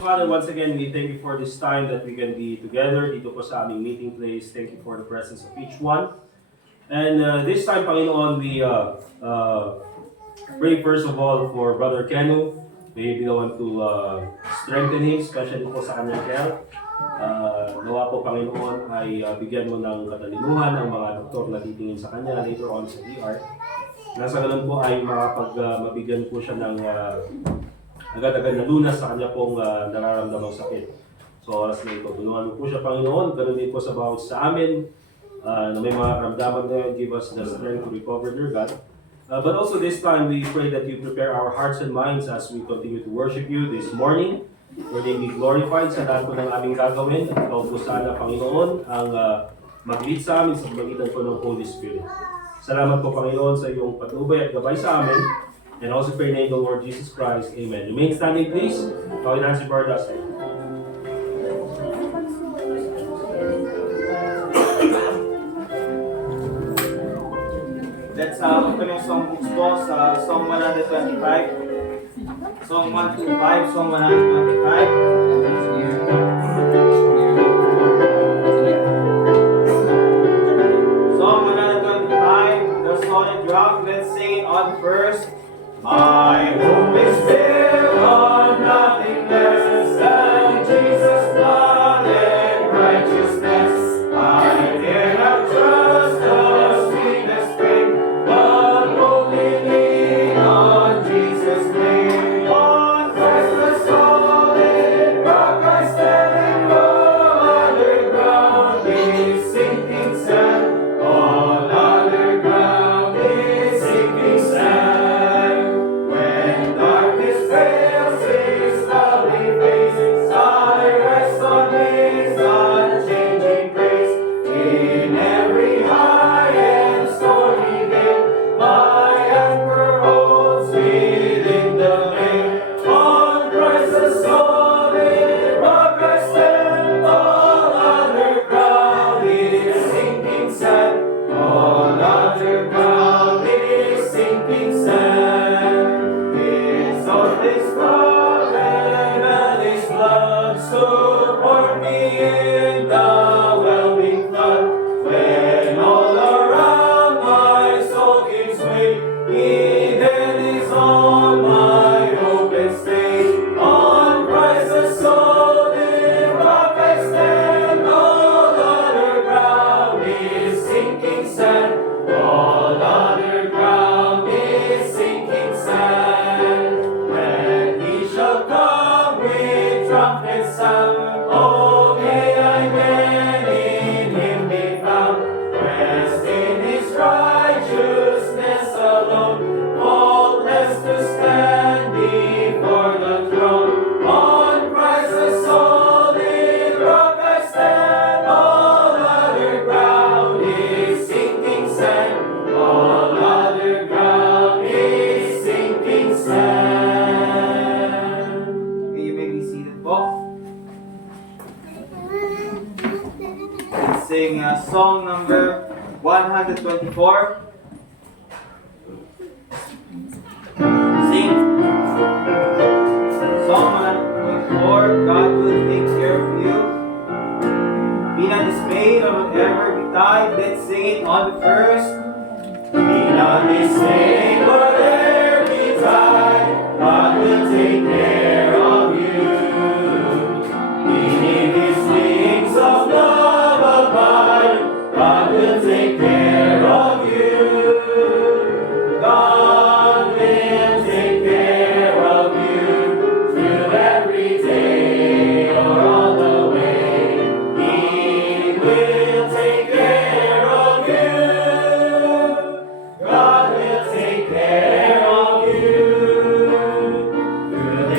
Father, once again, we thank you for this time that we can be together dito po sa aming meeting place. Thank you for the presence of each one. And this time, Panginoon, we pray first of all for Brother Kenu. May be the one to strengthen him, especially po sa kanyang health. Nawa po, Panginoon, ay bigyan mo ng katalinuhan ang mga doktor na titingin sa kanya later on sa ER. Nasa ganun po ay mabigyan po siya ng agad-agad na lunas sa kanya pong nararamdamang sakit. So oras na ito, tulungan mo po siya, Panginoon. Ganun din po sa bawat sa amin na may mga karamdaman na give us the strength to recover, dear God. But also this time, we pray that you prepare our hearts and minds as we continue to worship you this morning. Your name be glorified sa lahat po ng aming gagawin. At ikaw po sana, Panginoon, ang mag-lead sa amin sa pamagitan po ng Holy Spirit. Salamat po, Panginoon, sa iyong patnubay at gabay sa amin. And also pray in the name of the Lord Jesus Christ. Amen. Remain standing, please. Now in answer for us. Let's open yung songbooks po sa Song 125. Song 125, Song 125. Song 125, The Solid Rock. Let's sing it on first. My hope is built on nothing less than Jesus' blood and righteousness. I dare not trust the sweetest frame, but only lean on Jesus' name. On Christ the solid rock I stand, all other ground is sinking sand. All other ground is sinking sand. Song number 124. Sing. Song 124. God will take care of you. Be not dismayed or whatever betide. Let's sing it on the first. Be not dismayed whatever betide. God will take care of you. Beneath His wings of love abide. God will take care of you. God will take care of you through every day or all the way. He will take care of you. God will take care of you through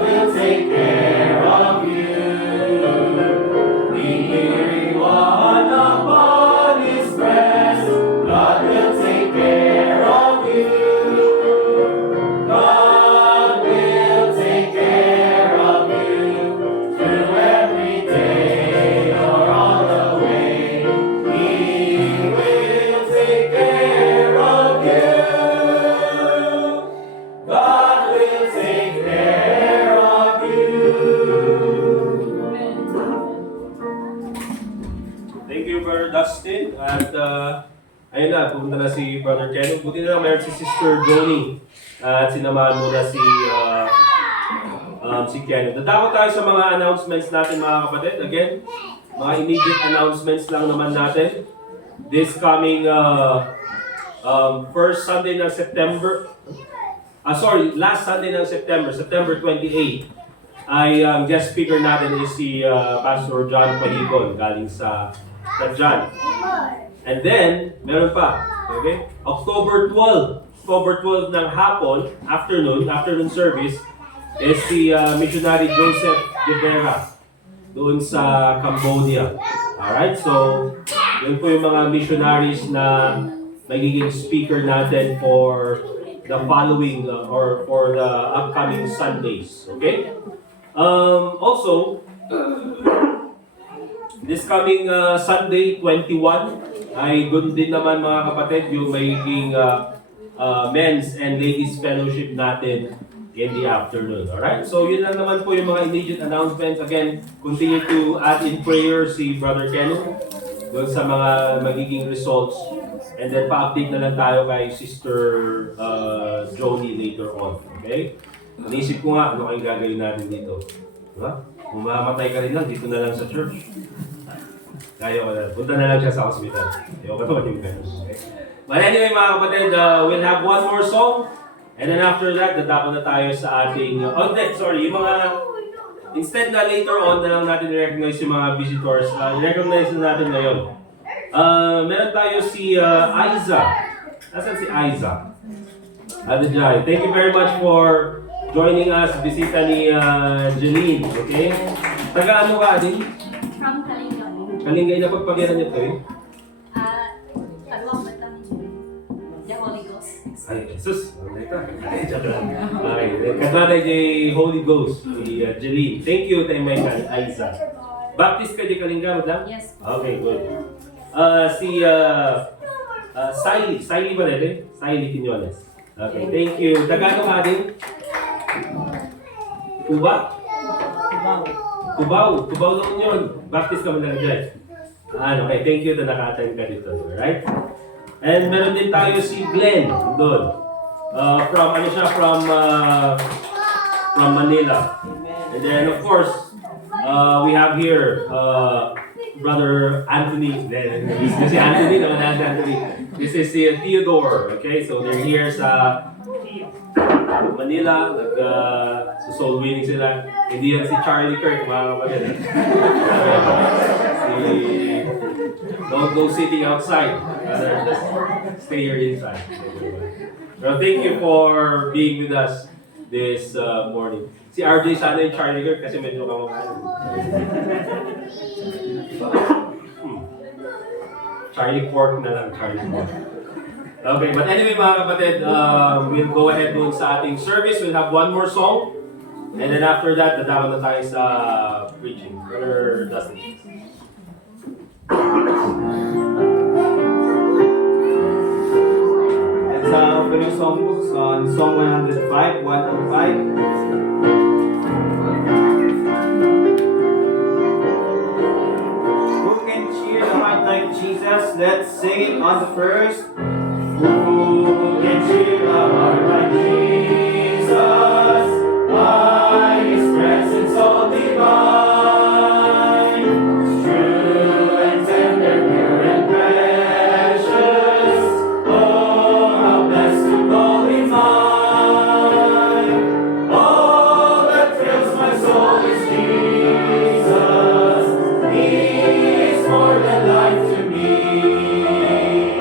will take care of you. The hearing one upon his breast, God will take care of you. God will take care of you through every day or all the way. He will take care of you. God will take care of you. Thank you, Brother Dustin. At ayun na, pumunta na si Brother Ken. Buti na lang meron si Sister Joni. At sinamahan mo na si Ken. Dadako tayo sa mga announcements natin, mga kapatid. Again, mga immediate announcements lang naman natin. This coming first Sunday ng September, last Sunday ng September, September 28, ay guest speaker natin is si Pastor John Paligon, galing sa John. And then, meron pa, okay? October 12 ng hapon, afternoon service, is si missionary Joseph Rivera doon sa Cambodia. Alright, so yun po yung mga missionaries na magiging speaker natin for the following or for the upcoming Sundays. Okay? Also, this coming Sunday 21 ay good din naman, mga kapatid, yung magiging men's and ladies fellowship natin in the afternoon. Alright? So yun lang naman po yung mga immediate announcements. Again, continue to add in prayer si Brother Ken doon sa mga magiging results. And then pa-update na lang tayo kay Sister Joni later on. Okay? Naisip ko nga, ano kayong gagawin natin dito? Diba? Kung mamamatay ka rin lang, dito na lang sa church. Kaya ko na. Punta na lang siya sa hospital. Ayaw ko naman yung ganun. Okay? But anyway, mga kapatid, we'll have one more song. And then after that, dadako na tayo sa ating... yung mga... Instead na later on na lang natin i-recognize yung mga visitors, i-recognize na natin ngayon. Meron tayo si Aiza. Nasaan si Aiza? Adjay. Thank you very much for joining us. Bisita ni Jeline. Okay? Taga ano ka, Adi? From Kalinga. Kalingay na pagpagyanan niyo ito eh. Tagalog lang. The Holy Ghost. Ay, Jesus. Okay. Kasama kay Holy Ghost, si Jeline. Thank you, Taymay Aiza. Baptist ka di Kalinga, madam? Yes. Okay, good. Si Siley ba rin eh? Siley Quinones. Okay, thank you. Tagano ka din? Cuba? Cubao lang yun. Baptist ka man lang dyan. Okay, thank you na naka-attend ka dito. Alright? And meron din tayo si Glenn doon. From Manila. And then of course, we have here Brother Anthony. This is Anthony, no, not Anthony. This is si Theodore. Okay, so they're here sa Manila. Soul winning sila. Hindi yan si Charlie Kirk, mga kapatid. Don't go sitting outside. Just stay here inside. Well, thank you for being with us this morning. Si RJ sana yung Charlie Kirk kasi medyo kamukhaan. Charlie Pork na lang, Charlie Pork. Okay, but anyway, mga kapatid, we'll go ahead doon sa ating service. We'll have one more song. And then after that, dadako na tayo sa preaching. Brother Dustin. Let's open your songbooks on Song 105, 105. Who can cheer the heart like Jesus? Let's sing it on the first. Who can cheer the heart like Jesus? By His presence all divine, true and tender, pure and precious. Oh, how blessed to call Him mine. All that thrills my soul is Jesus. He is more than life to me.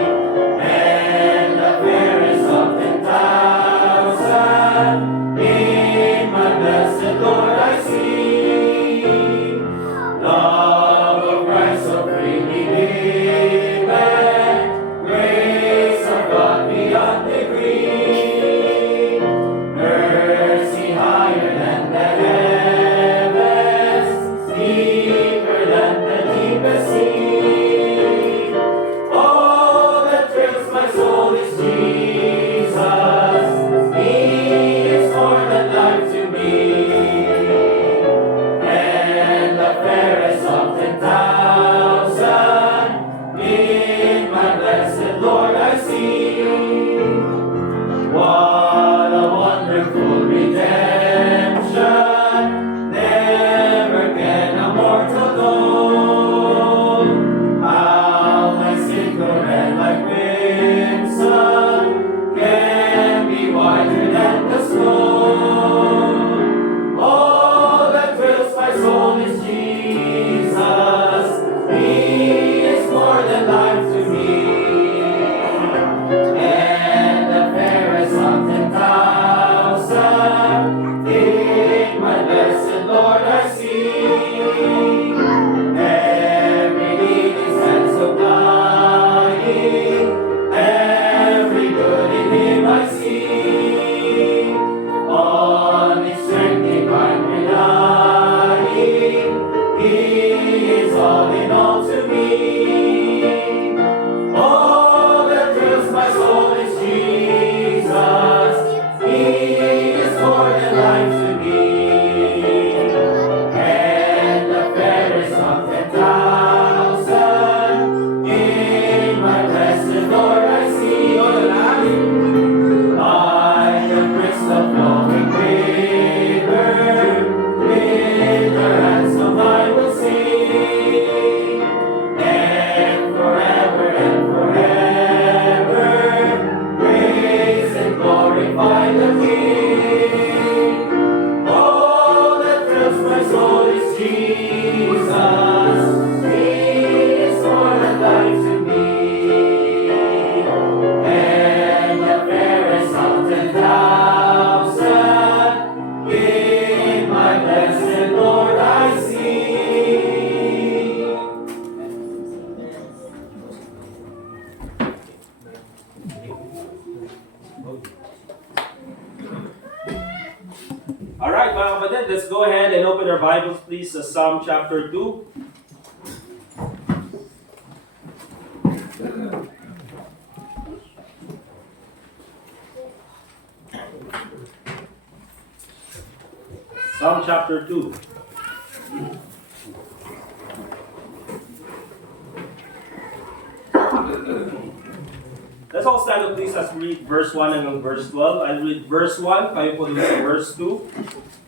Jesus, He is more than life to me. And the fairest of 10,000 in my blessed Lord I see. All right, mga kapatid, let's go ahead and open our Bibles, please, sa Psalm chapter 2. Psalm chapter 2. Let's all stand up, please, as we read verse 1 hanggang verse 12. I'll read verse 1, kayo po dun sa verse 2.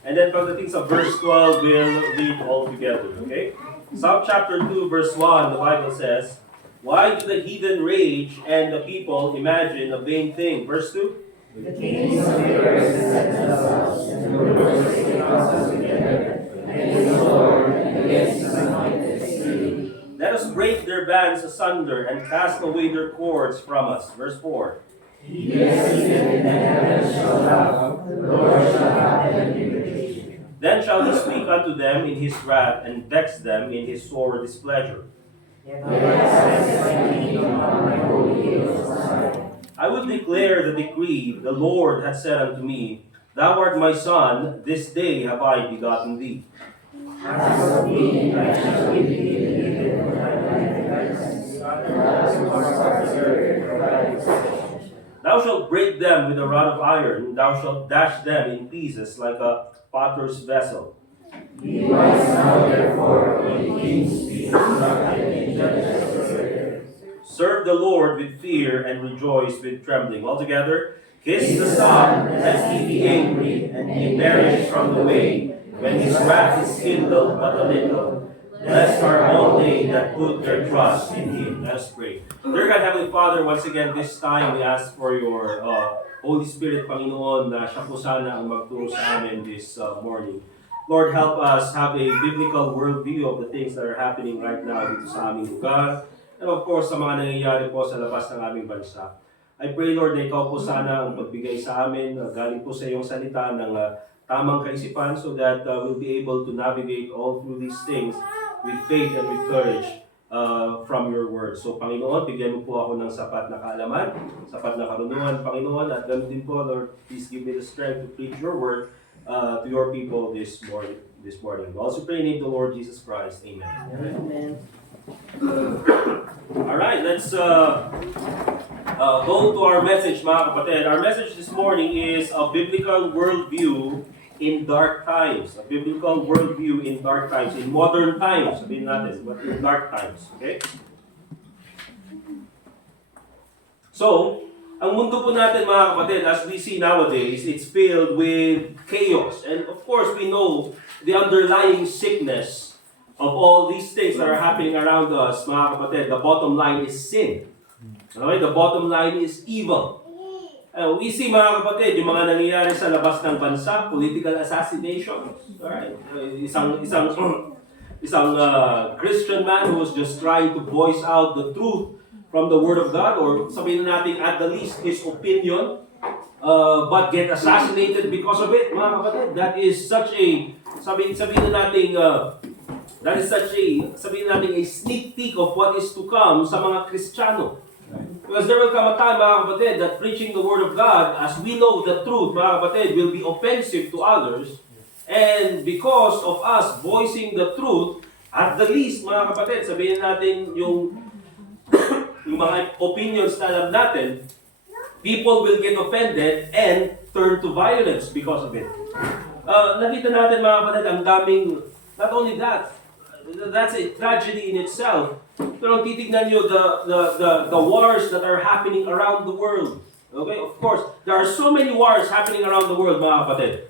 And then pagdating sa verse 12, we'll read all together, okay? Psalm chapter 2, verse 1, the Bible says, "Why do the heathen rage and the people imagine a vain thing?" Verse 2. The kings of the earth set themselves, and the rulers take counsel together against the Lord and against His anointed city. Let us break their bands asunder and cast away their cords from us. Verse 4. He is seated in the heavens shall laugh, the Lord shall have them vindication. Then shall he speak unto them in his wrath and vex them in his sore displeasure. Yet I set my kingdom on my holy hills beside. I will declare the decree the Lord hath said unto me, Thou art my son, this day have I begotten thee. As for me, I shall be defeated for thy righteousness, and as for our spirit for thy exaltation. Thou shalt break them with a rod of iron, thou shalt dash them in pieces like a potter's vessel. Be wise now, therefore, O ye kings, be instructed in judges' spirit. Serve the Lord with fear and rejoice with trembling. Altogether, kiss the Son, lest he be angry and he perish from the way, when his wrath is kindled but a little. Blessed are all they that put their trust in him. Let us pray. Dear God, Heavenly Father, once again this time we ask for your Holy Spirit, Panginoon, na siya po sana ang magturo sa amin this morning. Lord, help us have a biblical worldview of the things that are happening right now dito sa aming lugar. And of course, sa mga nangyayari po sa labas ng aming bansa. I pray, Lord, na ikaw po sana ang pagbigay sa amin, galing po sa iyong salita ng tamang kaisipan so that we'll be able to navigate all through these things with faith and with courage from your word. So, Panginoon, bigyan mo po ako ng sapat na kaalaman, sapat na karunungan, Panginoon, at ganoon din po, Lord, please give me the strength to preach your word to your people this morning. We also pray in the name of the Lord Jesus Christ. Amen. Amen. All right, let's go to our message, mga kapatid. Our message this morning is a biblical worldview in dark times. A biblical worldview in dark times. In modern times, sabihin natin, but in dark times. Okay? So, ang mundo po natin, mga kapatid, as we see nowadays, it's filled with chaos. And of course, we know the underlying sickness of all these things that are happening around us, mga kapatid. The bottom line is sin. Okay? The bottom line is evil. We see, mga kapatid, yung mga nangyayari sa labas ng bansa, political assassination. Alright? Isang Christian man who was just trying to voice out the truth from the Word of God, or sabihin natin at the least his opinion, but get assassinated because of it, mga kapatid. That is such a, sabihin natin a sneak peek of what is to come sa mga Kristiyano. Because there will come a time, mga kapatid, that preaching the Word of God, as we know the truth, mga kapatid, will be offensive to others. And because of us voicing the truth, at the least, mga kapatid, sabihin natin yung mga opinions na alam natin, people will get offended and turn to violence because of it. Nakita natin, mga kapatid, ang daming, not only that, that's a tragedy in itself. Pero titignan nyo the wars that are happening around the world. Okay, of course, there are so many wars happening around the world, mga kapatid.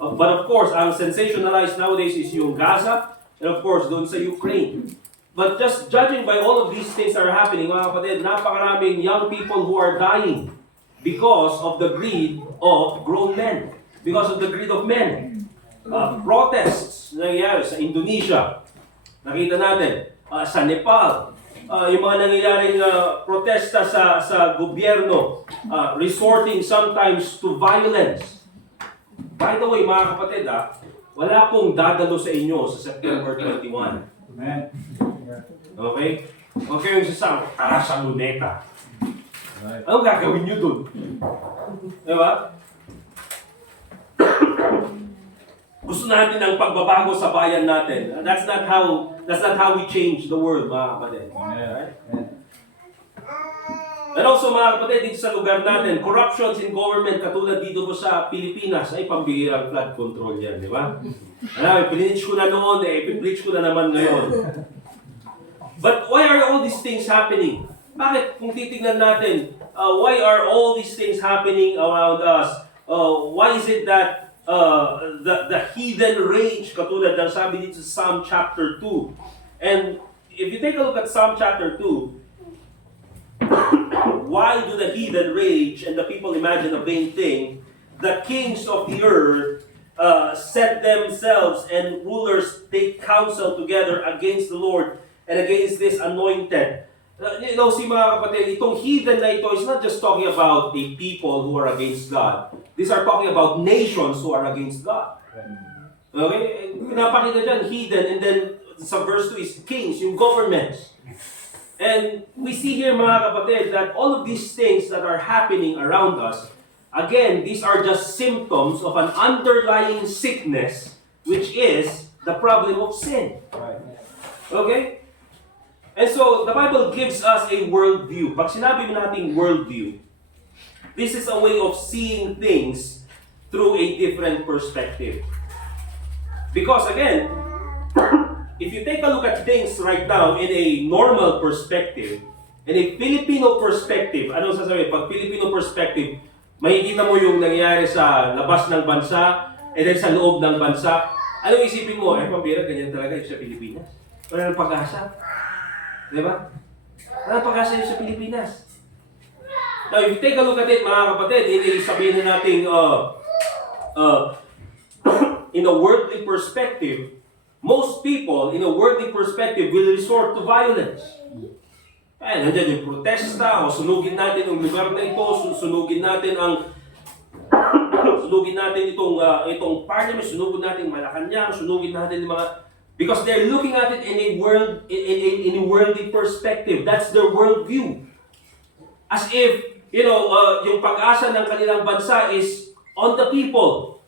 But of course, ang sensationalized nowadays is yung Gaza, and of course, doon sa Ukraine. But just judging by all of these things that are happening, mga kapatid, napakaraming young people who are dying because of the greed of grown men. Because of the greed of men. Protests nangyayari sa Indonesia. Nakita natin. Sa Nepal. Yung mga nangyayaring protesta sa gobyerno, resorting sometimes to violence. By the way, mga kapatid, wala pong dadalo sa inyo sa September 21. Amen. Okay? Huwag kayong sasama, tara sa luneta. Right. Anong gagawin nyo dun? Diba? Gusto natin ang pagbabago sa bayan natin. That's not how we change the world, mga kapatid. Amen. And also, mga kapatid, dito sa lugar natin, corruptions in government, katulad dito po sa Pilipinas, ay pambihirang flood control yan, di ba? Pinitch ko na noon, i-bleach ko na naman ngayon. But why are all these things happening? Bakit, kung titignan natin, why are all these things happening around us? Why is it that the heathen rage, katulad ng sabi dito sa Psalm chapter 2. And if you take a look at Psalm chapter 2, why do the heathen rage and the people imagine a vain thing? The kings of the earth set themselves and rulers take counsel together against the Lord and against this anointed. You know, si mga kapatid, itong heathen na ito is not just talking about the people who are against God. These are talking about nations who are against God. Okay? Pinapakita dyan, heathen, and then sa verse 2 is kings, yung governments. And we see here, mga kapatid, that all of these things that are happening around us, again, these are just symptoms of an underlying sickness, which is the problem of sin. Right. Okay? And so, the Bible gives us a worldview. Pag sinabi mo nating worldview, this is a way of seeing things through a different perspective. Because again, if you take a look at things right now in a normal perspective, in a Filipino perspective, ano sasabihin? Pag Filipino perspective, makikita mo yung nangyayari sa labas ng bansa, and then sa loob ng bansa. Ano isipin mo? Pambira, ganyan talaga yung sa Pilipinas. Wala nang pag-asa. Diba? Wala nang pag-asa yung sa Pilipinas. Now, if you take a look at it, mga kapatid, hindi sabihin na natin, in a worldly perspective, most people, in a worldly perspective, will resort to violence. Ay, nandiyan yung protesta, o sunugin natin yung lugar na ito, sunugin natin itong parliament, sunugin natin Malacanang, sunugin natin yung mga, because they're looking at it in a worldly perspective. That's their worldview. As if, yung pag-asa ng kanilang bansa is on the people.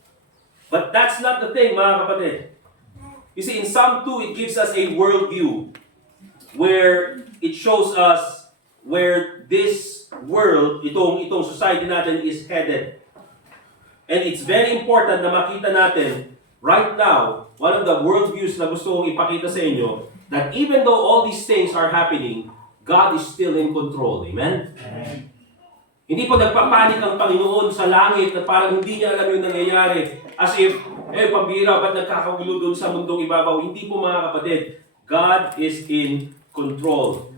But that's not the thing, mga kapatid. You see, in Psalm 2, it gives us a worldview where it shows us where this world, itong society natin is headed. And it's very important na makita natin right now, one of the worldviews na gusto kong ipakita sa inyo, that even though all these things are happening, God is still in control. Amen? Amen. Hindi po nagpapanik ang Panginoon sa langit na parang hindi niya alam yung nangyayari. As if, pambira, ba't nagkakagulo doon sa mundong ibabaw? Hindi po, mga kapatid. God is in control.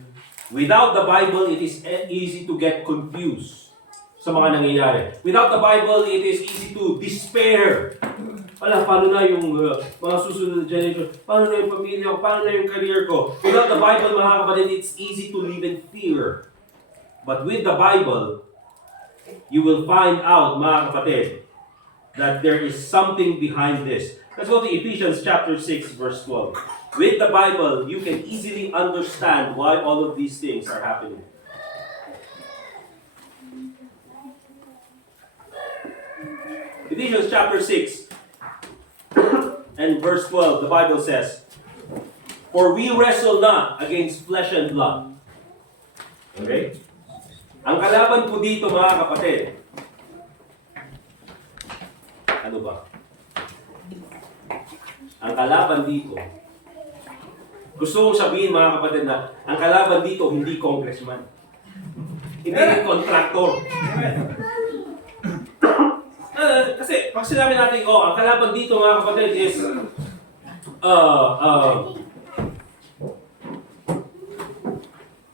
Without the Bible, it is easy to get confused sa mga nangyayari. Without the Bible, it is easy to despair. Paano na yung mga susunod na generation? Paano na yung pamilya ko? Paano na yung career ko? Without the Bible, mga kapatid, it's easy to live in fear. But with the Bible, you will find out, mga kapatid, that there is something behind this. Let's go to Ephesians chapter 6, verse 12. With the Bible, you can easily understand why all of these things are happening. Ephesians chapter 6 and verse 12, the Bible says, "For we wrestle not against flesh and blood." Okay? Ang kalaban po dito, mga kapatid, ano ba? Ang kalaban dito, gusto kong sabihin, mga kapatid, na ang kalaban dito hindi congressman. Hindi rin contractor. Kasi pag sinabi natin, ang kalaban dito, mga kapatid, is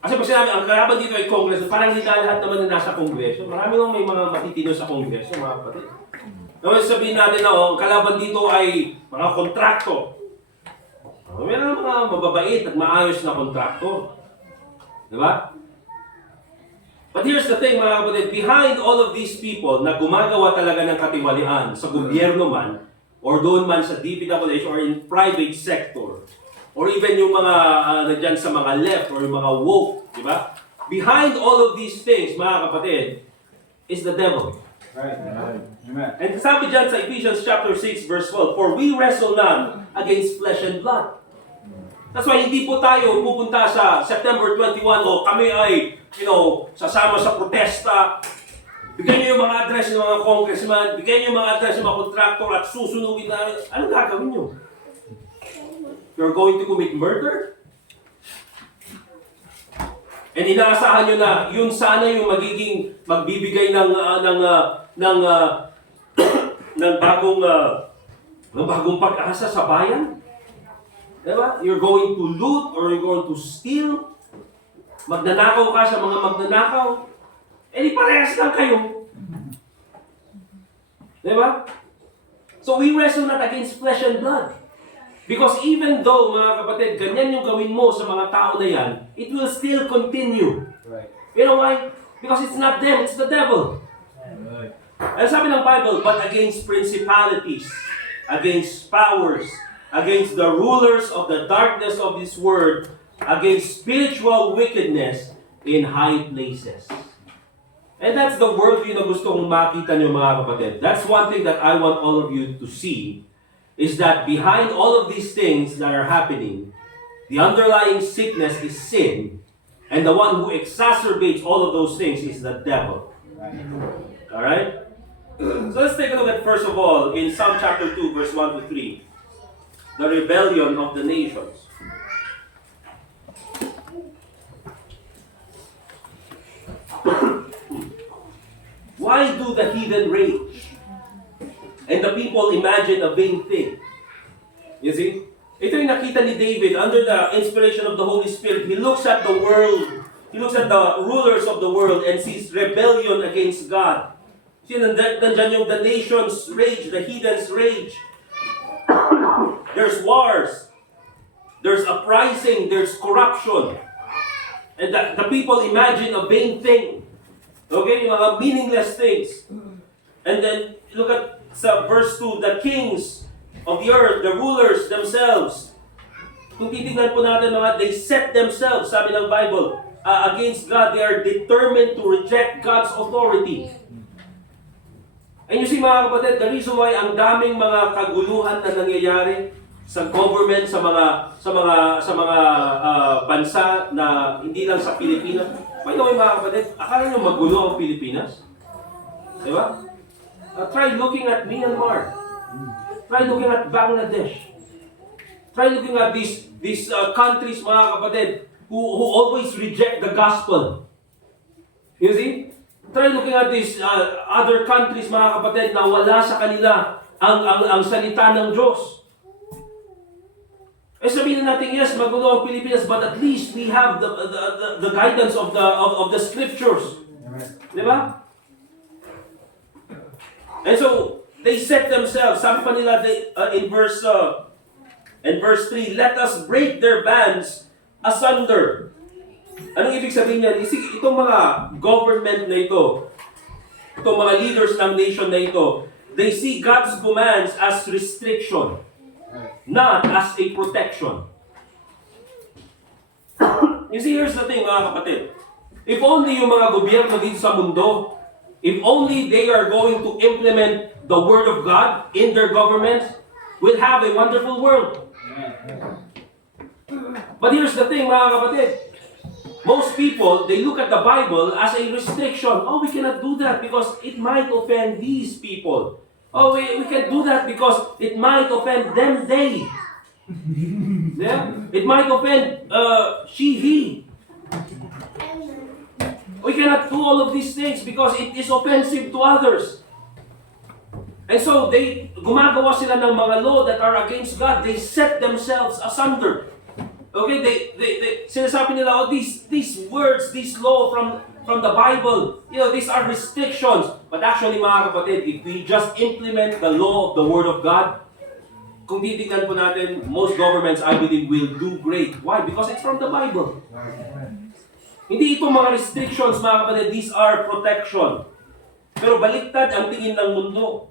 kasi pag sinabi, ang kalaban dito ay Congress, parang hindi lahat naman na nasa Kongreso. Marami naman may mga matitino sa Kongreso, mga kapatid. Naman sabihin natin na ang kalaban dito ay mga kontrakto. Meron mga mababait at maayos na kontraktor. Di ba? But here's the thing mga kapatid, behind all of these people na gumagawa talaga ng katiwalian sa gobyerno man, or doon man sa DPWH or in private sector, or even yung mga nandyan sa mga left or yung mga woke, di ba? Behind all of these things, mga kapatid, is the devil. Right. Amen. And sabi dyan sa Ephesians chapter 6 verse 12, for we wrestle not against flesh and blood. That's why hindi po tayo pupunta sa September 21 o kami ay, sasama sa protesta. Bigyan niyo yung mga address ng mga congressman, bigyan niyo yung mga address ng mga contractor at susunugin na, anong gagawin niyo? You're going to commit murder? And inaasahan nyo na yun sana yung magiging magbibigay ng bagong pag-asa sa bayan. Diba? You're going to loot or you're going to steal. Magnanakaw ka sa mga magnanakaw. Eh di parehas lang kayo. Diba? So we wrestle not against flesh and blood. Because even though, mga kapatid, ganyan yung gawin mo sa mga tao na yan, it will still continue. Right. You know why? Because it's not them, it's the devil. Right. Ang sabi ng Bible, but against principalities, against powers, against the rulers of the darkness of this world, against spiritual wickedness in high places. And that's the worldview na gusto kong makita niyo mga kapatid. That's one thing that I want all of you to see, is that behind all of these things that are happening, the underlying sickness is sin, and the one who exacerbates all of those things is the devil. Alright? So let's take a look at, first of all, in Psalm chapter 2, verse 1 to 3, the rebellion of the nations. Why do the heathen rage? And the people imagine a vain thing. You see? Ito yung nakita ni David under the inspiration of the Holy Spirit. He looks at the world. He looks at the rulers of the world and sees rebellion against God. See, nandyan yung the nations rage, the heathens rage. There's wars. There's uprising. There's corruption. And the people imagine a vain thing. Okay? Yung mga meaningless things. And then, look at sa verse 2, the kings of the earth, the rulers themselves. Kung titignan po natin they set themselves, sabi ng Bible, against God. They are determined to reject God's authority. And you see mga kapatid, the reason why ang daming mga kaguluhan na nangyayari sa government, sa mga bansa na hindi lang sa Pilipinas. By the way mga kapatid, akala nyo magulo ang Pilipinas? Diba? Try looking at Myanmar. Try looking at Bangladesh. Try looking at these countries, mga kapatid, who always reject the gospel. You see? Try looking at these other countries, mga kapatid, na wala sa kanila ang salita ng Diyos. Eh sabihin natin, yes, magulo ang Pilipinas, but at least we have the guidance of the scriptures. Di ba? And so, they set themselves, sabi pa nila in verse 3, let us break their bands asunder. Anong ibig sabihin niyan? Itong mga government na ito, itong mga leaders ng nation na ito, they see God's commands as restriction, not as a protection. You see, here's the thing mga kapatid. If only yung mga gobyerno dito sa mundo, if only they are going to implement the Word of God in their governments, we'll have a wonderful world. But here's the thing, mga kapatid. Most people, they look at the Bible as a restriction. Oh, we cannot do that because it might offend these people. Oh, we can do that because it might offend them, they. Yeah? It might offend she, he. We cannot do all of these things because it is offensive to others. And so, gumagawa sila ng mga law that are against God. They set themselves asunder. Okay, they sinasabi nila, these words, this law from the Bible, these are restrictions. But actually, mga kapatid, if we just implement the law of the Word of God, kung titignan po natin, most governments, I believe, will do great. Why? Because it's from the Bible. Hindi ito mga restrictions, mga kapatid. These are protection. Pero baliktad ang tingin ng mundo.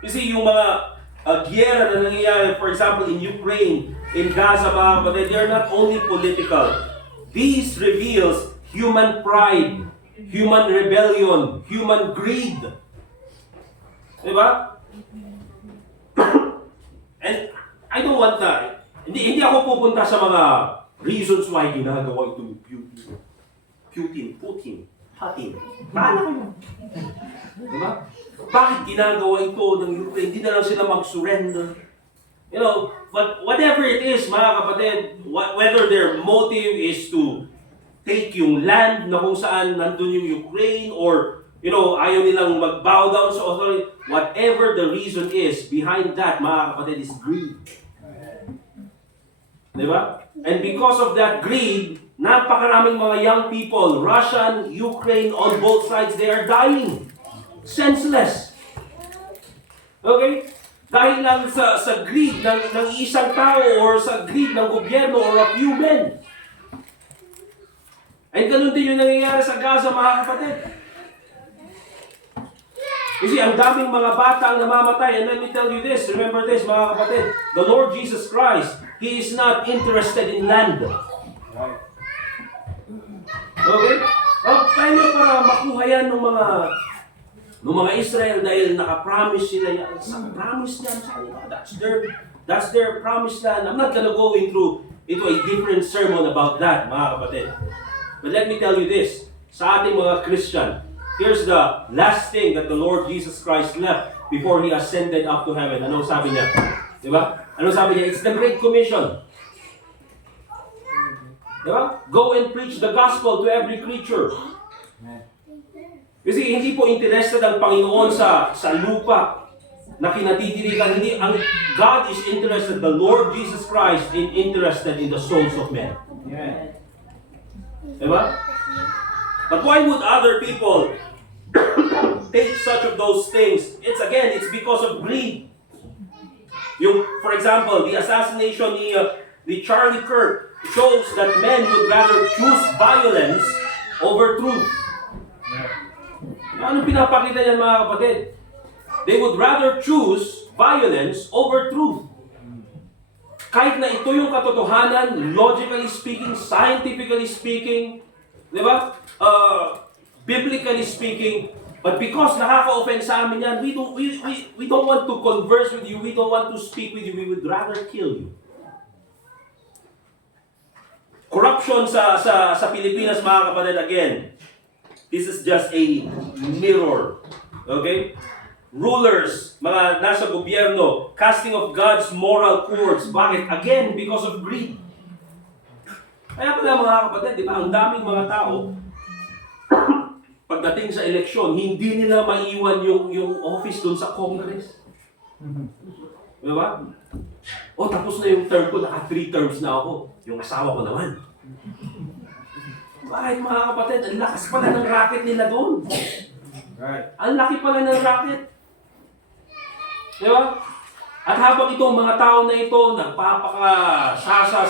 Kasi yung mga giyera na nangyayari, for example, in Ukraine, in Gaza, mga kapatid, they are not only political. This reveals human pride, human rebellion, human greed. Diba? And I don't want that. Hindi ako pupunta sa mga reasons why ginagawa itong Putin. Paano kayo? Diba? Bakit ginagawa ito ng Ukraine? Hindi na lang sila mag-surrender. You know, but whatever it is, mga kapatid, whether their motive is to take yung land na kung saan nandun yung Ukraine, or ayaw nilang mag-bow down sa authority. Whatever the reason is, behind that, mga kapatid, is greed. Diba? And because of that greed, napakaraming mga young people, Russian, Ukraine, on both sides, they are dying. Senseless. Okay? Dahil lang sa greed ng isang tao, or sa greed ng gobyerno, or a few men. And ganun din yung nangyayari sa Gaza, mga kapatid. Kasi ang daming mga bata ang namamatay. And let me tell you this, remember this, mga kapatid. The Lord Jesus Christ, He is not interested in land. Okay? Paano para makuha yan ng mga Israel, dahil nakapromise sila yan. Promise yan sa kanila. That's their promised land. I'm not gonna go into a different sermon about that, mga kapatid. But let me tell you this, sa ating mga Christian, here's the last thing that the Lord Jesus Christ left before He ascended up to heaven. Ano sabi niya? Diba? Ano sabi niya? It's the Great Commission. Diba? Go and preach the gospel to every creature. Kasi hindi po interested ang Panginoon sa lupa na kinatitirikan. Hindi, God is interested, the Lord Jesus Christ is interested in the souls of men. Amen. Diba? But why would other people take such of those things? It's because of greed. For example, the assassination ni Charlie Kirk shows that men would rather choose violence over truth. Anong pinapakita niyan, mga kapatid? They would rather choose violence over truth. Kahit na ito yung katotohanan, logically speaking, scientifically speaking, di ba? Biblically speaking, but because nakaka-offend sa amin yan, we don't want to converse with you, we don't want to speak with you, we would rather kill you. Corruption sa Pilipinas, mga kapatid, again, this is just a mirror. Okay? Rulers, mga nasa gobyerno, casting of God's moral courts. Bakit? Again, because of greed. Kaya pala, mga kapatid, di ba, ang daming mga tao, pagdating sa eleksyon, hindi nila maiwan yung office doon sa Congress. Di ba? Tapos na yung term ko, naka 3 terms na ako. Yung asawa ko naman. Bakit, mga kapatid? Ang lakas pala ng racket nila doon. Right. Ang laki pala ng racket. Di ba? At habang itong mga tao na ito nagpapakasasa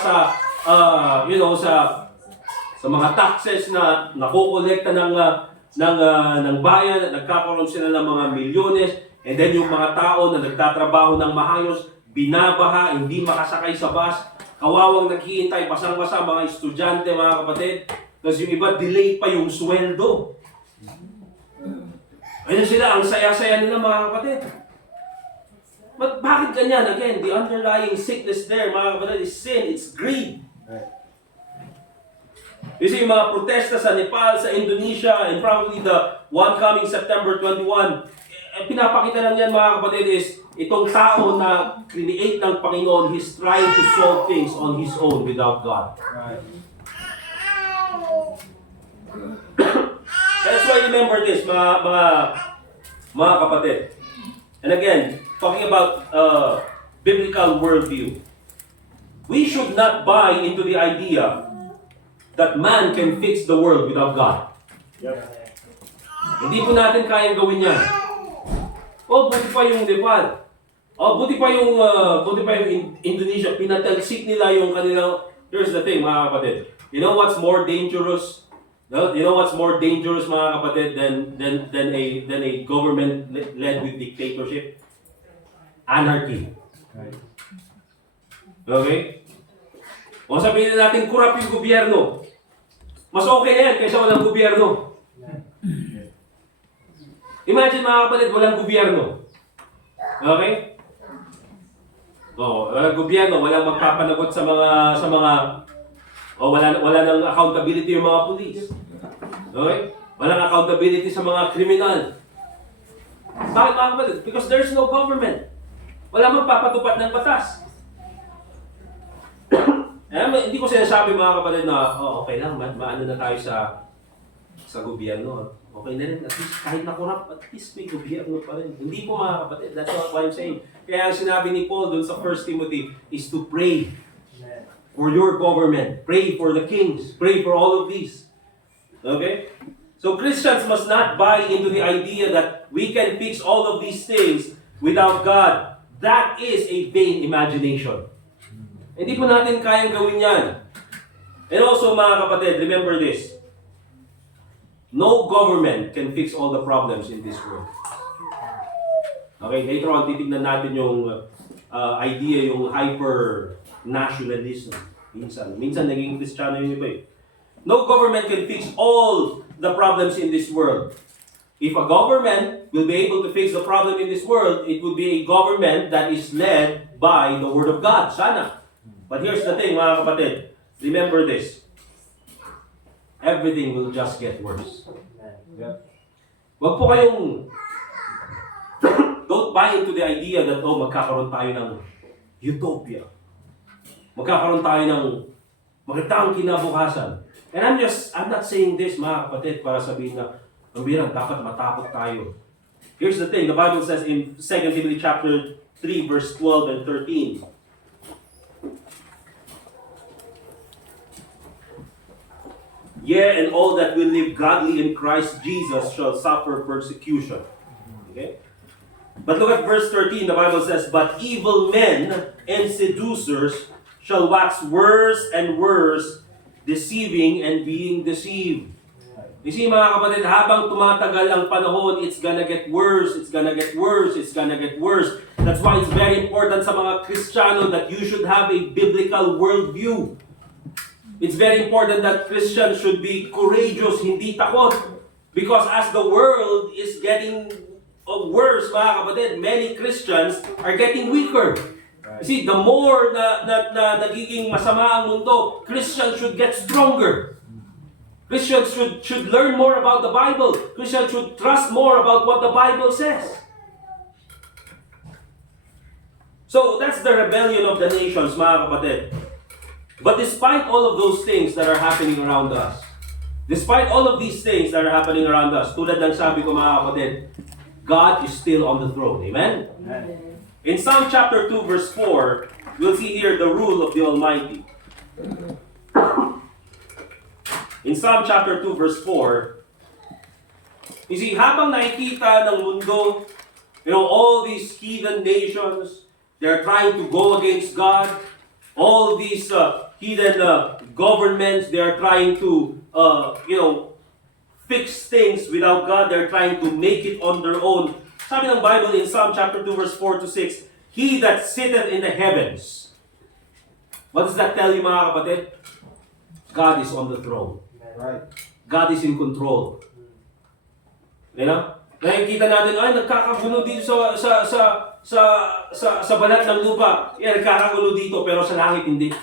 sa mga taxes na nakokolekta ng bayan, at nagkakaroon sila ng mga milyones, and then yung mga tao na nagtatrabaho ng maayos, binabaha, hindi makasakay sa bus, kawawang naghihintay, basang-basa, mga estudyante, mga kapatid. Tapos yung iba, delay pa yung sweldo. Ayun sila, ang saya-saya nila, mga kapatid. But bakit ganyan? Again, the underlying sickness there, mga kapatid, is sin, it's greed. Right. You see, yung mga protesta sa Nepal, sa Indonesia, and probably the one coming September 21, pinapakita lang yan, mga kapatid, is itong tao na create ng Panginoon, he's trying to solve things on his own without God. Right. That's why remember this, mga kapatid. And again, talking about biblical worldview, we should not buy into the idea that man can fix the world without God. Yep. Hindi po natin kayang gawin yan. Buti pa yung Nepal. Oh, buti pa yung Indonesia, pinatalsik nila yung kanilang. Here's the thing, mga kapatid. You know what's more dangerous? No? You know what's more dangerous, mga kapatid, than a government led with dictatorship? Anarchy. Okay? O sabihin natin, corrupt yung gobyerno. Mas okay na yan kaysa walang gobyerno. Imagine, mga kapatid, walang gobyerno. Okay? Walang gobyerno, walang magpapanagot sa mga wala nang accountability yung mga pulis. Okay? Walang accountability sa mga kriminal. Bakit, mga kapatid? Because there's no government. Wala magpapatupad ng batas. Hindi ko sinasabi, mga kapatid, na okay lang, maano na tayo sa gobyerno. Okay na rin, at least kahit nakurap, at least may gobyerno pa rin. Hindi po, mga kapatid, that's what I'm saying. Kaya ang sinabi ni Paul dun sa 1 Timothy is to pray for your government. Pray for the kings. Pray for all of these. Okay? So Christians must not buy into the idea that we can fix all of these things without God. That is a vain imagination. Hindi po natin kayang gawin yan. And also, mga kapatid, remember this. No government can fix all the problems in this world. Okay, later on, titignan natin yung idea, yung hyper-nationalism. Minsan naging Kristiyano yung iba eh. No government can fix all the problems in this world. If a government will be able to fix the problem in this world, it would be a government that is led by the Word of God. Sana. But here's the thing, mga kapatid. Remember this. Everything will just get worse. Wag po kayong don't buy into the idea that magkakaroon tayo ng utopia. Magkakaroon tayo ng magandang kinabukasan. And I'm not saying this, mga kapatid, para sabihin na dapat matakot tayo. Here's the thing, the Bible says in 2 Timothy chapter 3 verse 12 and 13. And all that will live godly in Christ Jesus shall suffer persecution. Okay? But look at verse 13, the Bible says, but evil men and seducers shall wax worse and worse, deceiving and being deceived. You see, mga kapatid, habang tumatagal ang panahon, it's gonna get worse, it's gonna get worse, it's gonna get worse. That's why it's very important sa mga Kristiyano that you should have a biblical worldview. It's very important that Christians should be courageous, hindi takot. Because as the world is getting worse, mga kapatid, many Christians are getting weaker. You see, the more na nagiging masama ang mundo, Christians should get stronger. Christians should learn more about the Bible. Christians should trust more about what the Bible says. So that's the rebellion of the nations, mga kapatid. But despite all of those things that are happening around us, despite all of these things that are happening around us, tulad ng sabi ko, mga kapatid, God is still on the throne. Amen? Amen. In Psalm chapter 2 verse 4, we'll see here the rule of the Almighty. In Psalm chapter 2 verse 4, you see, habang nakikita ng mundo, all these heathen nations, they're trying to go against God. All these heathen governments, they are trying to, fix things without God. They're trying to make it on their own. Sabi ng Bible in Psalm chapter 2 verse 4 to 6, He that sitteth in the heavens. What does that tell you, mga kapatid? God is on the throne. Right. God is in control. Nakikita natin, nagkakagulo dito sa balat ng lupa. Nagkakagulo dito, pero sa langit hindi.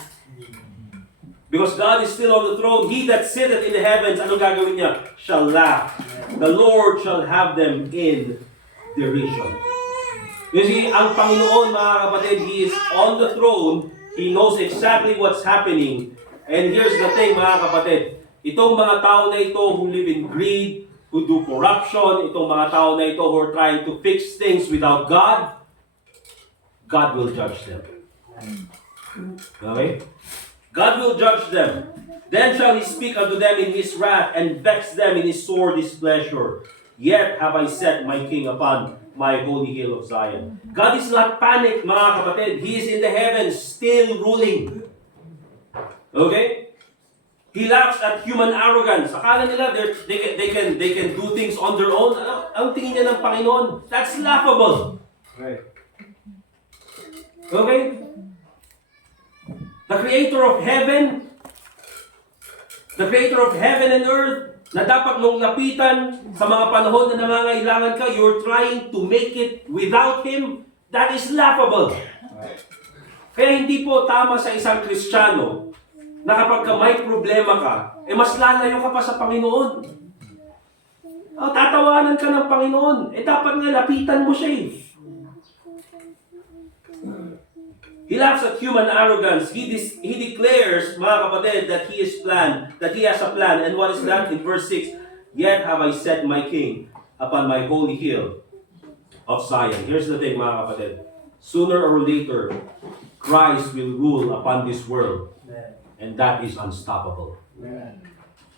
Because God is still on the throne. He that sitteth in the heavens, ano gagawin niya? Shall laugh. The Lord shall have them in derision. You see, ang Panginoon, mga kapatid, He is on the throne. He knows exactly what's happening. And here's the thing, mga kapatid. Itong mga tao na ito who live in greed, who do corruption, itong mga tao na ito who are trying to fix things without God, God will judge them. Okay? God will judge them. Then shall He speak unto them in His wrath, and vex them in His sore displeasure. Yet have I set my king upon my holy hill of Zion. God is not panicked, mga kapatid. He is in the heavens, still ruling. Okay? He laughs at human arrogance. Akala nila they can do things on their own. Ang tingin niya ng Panginoon, that's laughable. Right. Okay? The creator of heaven and earth, na dapat mong lapitan sa mga panahon na nangangailangan ka, you're trying to make it without Him, that is laughable. Kaya hindi po tama sa isang Kristiyano na kapag ka may problema ka, mas lalayo ka pa sa Panginoon. Tatawanan ka ng Panginoon. Dapat nga lapitan mo siya. He laughs at human arrogance. He declares, mga kapatid, that he has a plan. And what is that? In verse 6, yet have I set my king upon my holy hill of Zion. Here's the thing, mga kapatid. Sooner or later, Christ will rule upon this world. And that is unstoppable.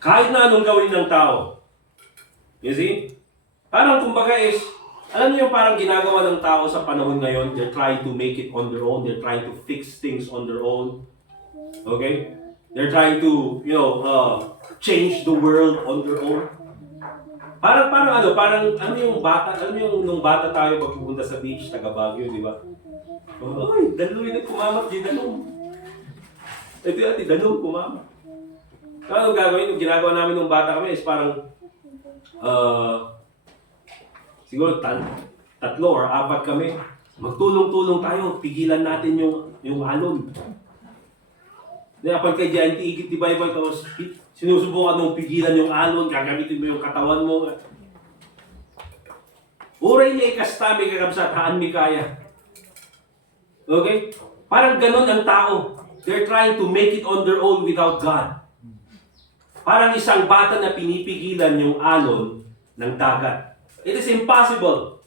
Kahit na anong gawin ng tao. You see? Parang kumbaga is, alam niyo yung parang ginagawa ng tao sa panahon ngayon, they're trying to make it on their own, they're trying to fix things on their own. Okay? They're trying to, change the world on their own. Parang yung bata, alam niyo nung bata tayo pag pupunta sa beach, taga Baguio, di ba? Oy, daluin na kumamat, di dalong. Ito, dalong kumamat. Ano gagawin? Yung ginagawa namin nung bata kami is parang, siguro tatlo or apat kami, magtulong-tulong tayo, pigilan natin yung alon. Kapag kay Giant Igit, di ba iba, tapos sinusubukan mong pigilan yung alon, gagamitin mo yung katawan mo. Uray niya ikastami kakabsat, haan mi kaya. Okay? Parang ganun ang tao. They're trying to make it on their own without God. Parang isang bata na pinipigilan yung alon ng dagat. It is impossible.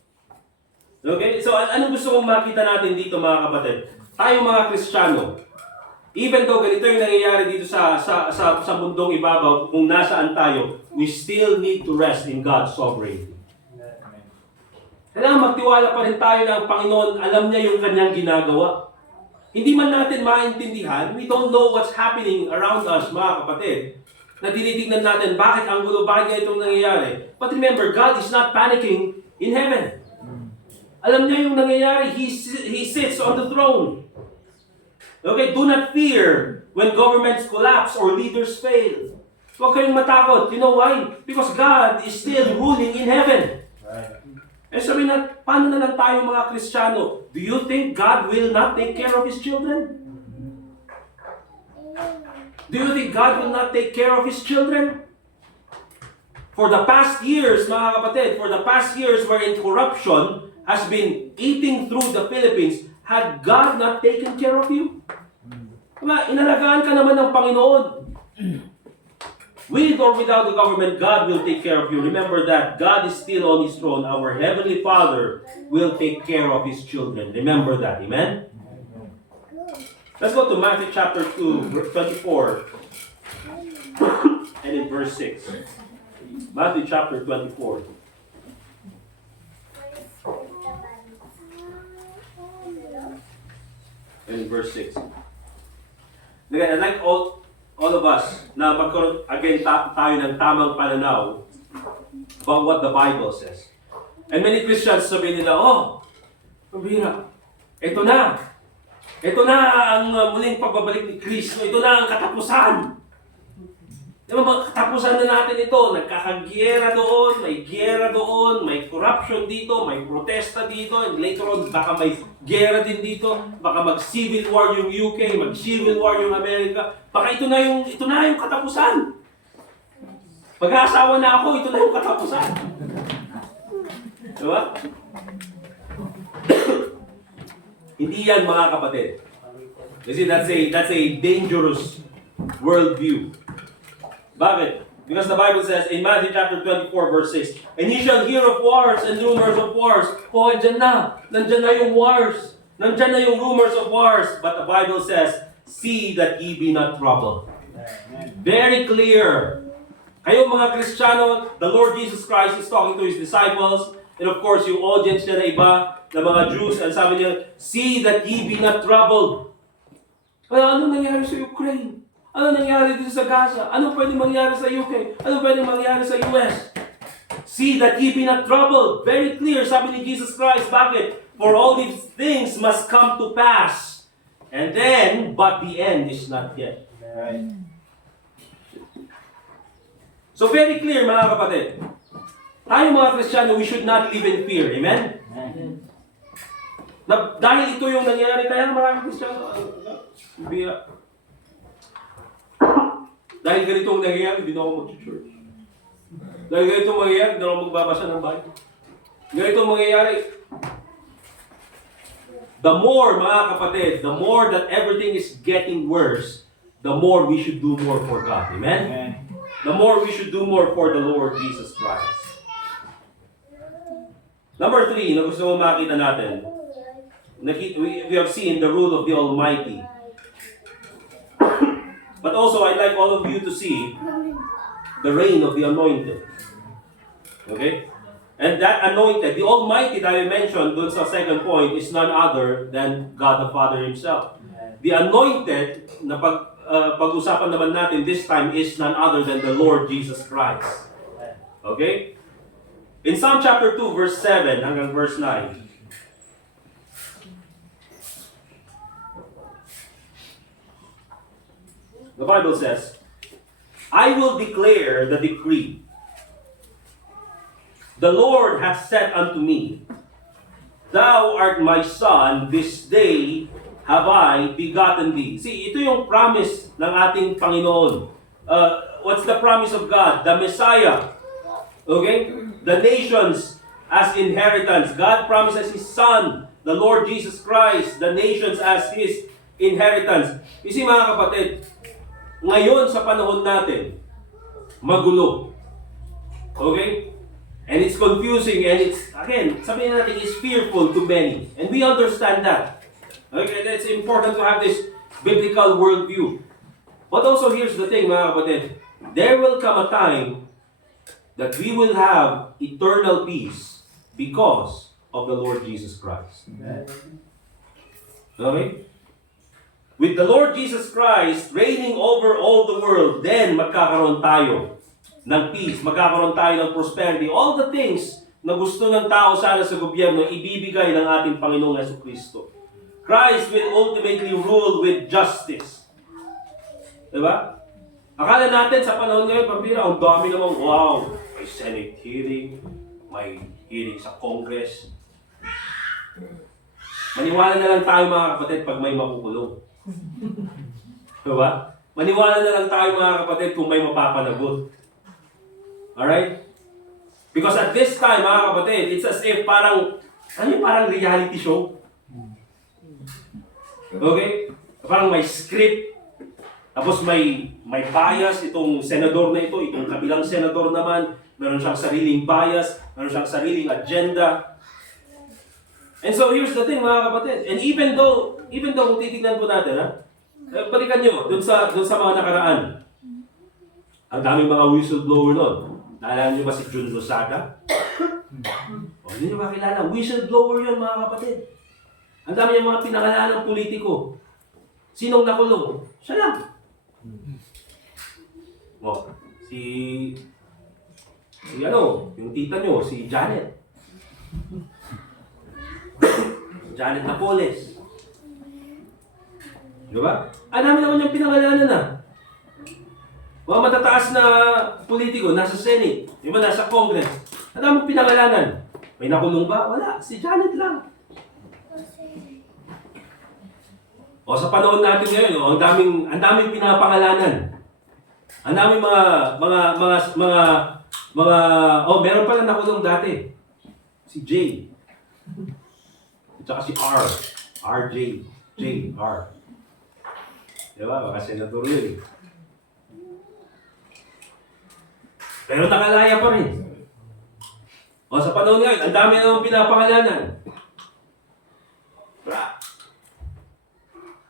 Okay? So, anong gusto kong makita natin dito, mga kapatid? Tayo mga Kristiyano, even though ganito yung nangyayari dito sa mundong ibabaw, kung nasaan tayo, we still need to rest in God's sovereignty. Kailangan magtiwala pa rin tayo na ang Panginoon, alam niya yung kanyang ginagawa. Hindi man natin maintindihan, we don't know what's happening around us, mga kapatid, na tinitignan natin, bakit ang gulo, bakit itong nangyayari. But remember, God is not panicking in heaven. Alam niya yung nangyayari, He sits on the throne. Okay, do not fear when governments collapse or leaders fail. Huwag kayong matakot. You know why? Because God is still ruling in heaven. Eh sabi na, paano na lang tayo mga Kristiyano? Do you think God will not take care of His children? Do you think God will not take care of His children? For the past years, mga kapatid, for the past years wherein corruption has been eating through the Philippines, had God not taken care of you? Inalagaan ka naman ng Panginoon. With or without the government, God will take care of you. Remember that God is still on His throne. Our Heavenly Father will take care of His children. Remember that. Amen? Let's go to Matthew chapter 2, verse 24. And in verse 6. Matthew chapter 24. And in verse 6. Again, I'd like all of us na magkaroon again tayo ng tamang pananaw about what the Bible says. And many Christians sabihin nila, pabira, ito na ang muling pagbabalik ni Kristo, ito na ang katapusan. Diba, katapusan na natin ito, nagkakagyera doon, may gyera doon, may corruption dito, may protesta dito, and later on, baka may gyera din dito, baka mag-civil war yung UK, mag-civil war yung Amerika, baka ito na yung katapusan. Pag-aasawa na ako, ito na yung katapusan. Diba? Hindi yan, mga kapatid. Kasi that's a dangerous worldview. Bakit? Because the Bible says in Matthew chapter 24 verse 6, and ye shall hear of wars and rumors of wars. Andyan na. Nandyan na yung wars. Nandyan na yung rumors of wars. But the Bible says, see that ye be not troubled. Very clear. Kayo mga Kristiyano, the Lord Jesus Christ is talking to His disciples, And of course, yung audience niya na iba, na mga Jews, ang sabi niya, see that ye be not troubled. Anong nangyari sa Ukraine? Ano nangyari dito sa Gaza? Ano pwedeng mangyari sa UK? Ano pwedeng mangyari sa US? See that ye be not troubled. Very clear, sabi ni Jesus Christ. Bakit? For all these things must come to pass. And then, but the end is not yet. Right. So very clear, mga kapatid. Tayo mga Kristiyano, we should not live in fear. Amen? Dahil ito yung nangyari, kaya maraming Kristiyano, bira. Dahil ganitong nangyayari, hindi na ako mag-church. Dahil ganitong mangyayari, hindi na ako magbabasa ng Bible. Ganitong mangyayari, the more, mga kapatid, the more that everything is getting worse, the more we should do more for God. Amen? Amen. The more we should do more for the Lord Jesus Christ. Number 3, na gusto mo makita natin, we have seen the rule of the Almighty. But also, I'd like all of you to see the reign of the Anointed. Okay? And that Anointed, the Almighty that I mentioned dun sa second point, is none other than God the Father Himself. The Anointed, na pag-usapan naman natin this time, is none other than the Lord Jesus Christ. Okay? In Psalm chapter 2, verse 7 hanggang verse 9, the Bible says, I will declare the decree. The Lord hath said unto me, Thou art my son, this day have I begotten thee. See, ito yung promise ng ating Panginoon. What's the promise of God? The Messiah. Okay? The nations as inheritance. God promises His Son, the Lord Jesus Christ, the nations as His inheritance. You see mga kapatid, ngayon sa panahon natin, magulo. Okay? And it's confusing and it's, again, sabihin natin, it's fearful to many. And we understand that. Okay? It's important to have this biblical worldview. But also, here's the thing, mga kapatid. There will come a time that we will have eternal peace because of the Lord Jesus Christ. Okay? With the Lord Jesus Christ reigning over all the world, then magkakaroon tayo ng peace, magkakaroon tayo ng prosperity. All the things na gusto ng tao sana sa gobyerno, ibibigay ng ating Panginoong Jesucristo. Christ will ultimately rule with justice. Diba? Akala natin sa panahon ngayon, pambira, ang dami namang, wow, may Senate hearing, may hearing sa Congress. Maniwala na lang tayo mga kapatid pag may makukulong. Diba? Maniwala na lang tayo mga kapatid kung may mapapanagot. Alright? Because at this time mga kapatid, it's as if parang, ano yung parang reality show? Okay? Parang may script, tapos may bias itong senador na ito, itong kabilang senador naman, meron siyang sariling bias, meron siyang sariling agenda. And so here's the thing mga kapatid, and even though kung titignan po natin, balikan nyo dun sa mga nakaraan. Ang daming mga whistleblower nun. Naalala nyo ba si Jun Losada? O, hindi nyo ba kilala? Whistleblower yun mga kapatid. Ang dami yung mga pinangalan ng politiko. Sinong nakulong? Siya lang. O, yung tita nyo, si Janet. Janet Napoles. Diba? Ang dami naman yung pinangalanan na. Mga matataas na politiko, nasa Senate, diba, nasa Congress. Ang dami pinangalanan. May nakulong ba? Wala. Si Janet lang. O sa panahon natin ngayon, ang daming pinapangalanan. Ang daming meron pala nakulong dati. Si J. At saka si R. RJ. J. R. Diba? Baka senador yun. Pero nakalaya pa rin. O sa panahon ngayon, ang dami naman pinapangalanan.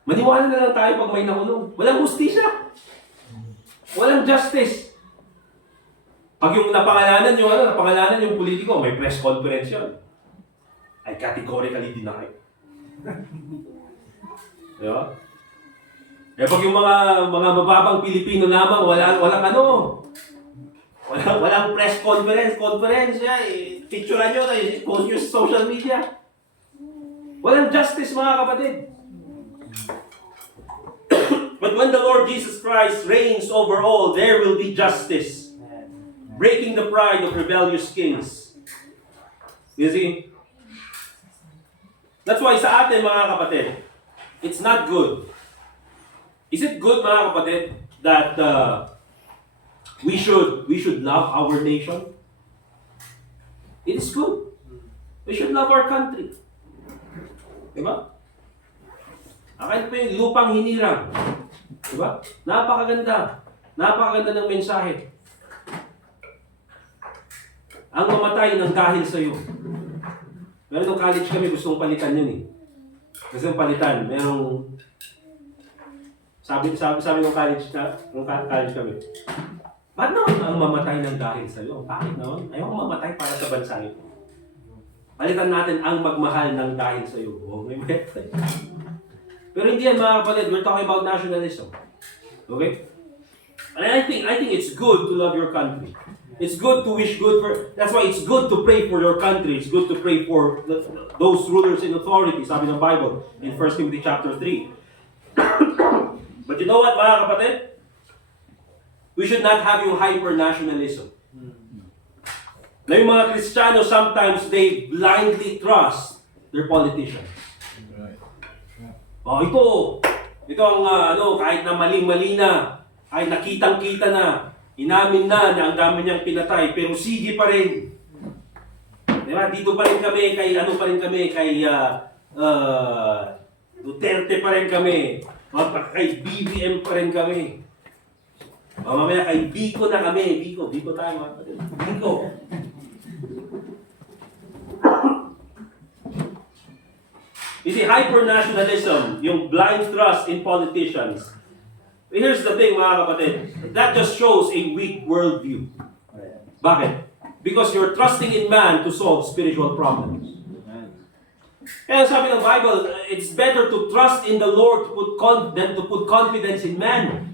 Maniwala na lang tayo pag may nakulong. Walang hustisya. Walang justice. Pag yung napangalanan yung politiko, may press conference yun. I categorically deny. Di ba? Eh pag yung mga mababang Pilipino lamang, walang press conference niya, picturean nyo, post nyo sa social media. Walang justice, mga kapatid. But when the Lord Jesus Christ reigns over all, there will be justice, breaking the pride of rebellious kings. You see? That's why sa atin, mga kapatid, it's not good. Is it good, mga kapatid, that we should love our nation? It is good. We should love our country. Diba? Akin pa yung lupang hinirang. Diba? Napakaganda. Napakaganda ng mensahe. Ang mamatay ng dahil sa'yo. Meron nung college kami, gustong palitan yun eh. Kasi yung palitan, merong sabi nung college kami, ba't naman ang mamatay ng dahil sa'yo? Bakit naman? Ayaw mamatay para sa bansa ito. Palitan natin ang magmahal ng dahil sa'yo. Okay? Pero hindi yan, mga kapatid. We're talking about nationalism. Okay? And I think it's good to love your country. It's good to wish good for... That's why it's good to pray for your country. It's good to pray for those rulers in authority. Sabi ng Bible in 1 Timothy chapter 3. But you know what, mga kapatid? We should not have yung hyper-nationalism. Na yung mga Kristiyano, sometimes they blindly trust their politicians. Oh, ito ang kahit na maling-mali na, kahit nakitang-kita na, inamin na ang dami niyang pinatay, pero sige pa rin. Diba? Dito pa rin kami, kay Duterte pa rin kami. Kay BBM pa rin kami. Mamaya kay Biko na kami. Biko tayo mga kapatid. Biko. You see, hyper-nationalism, yung blind trust in politicians. Here's the thing, mga kapatid. That just shows a weak worldview. Bakit? Because you're trusting in man to solve spiritual problems. Kaya sabi ng Bible, it's better to trust in the Lord than to put confidence in man.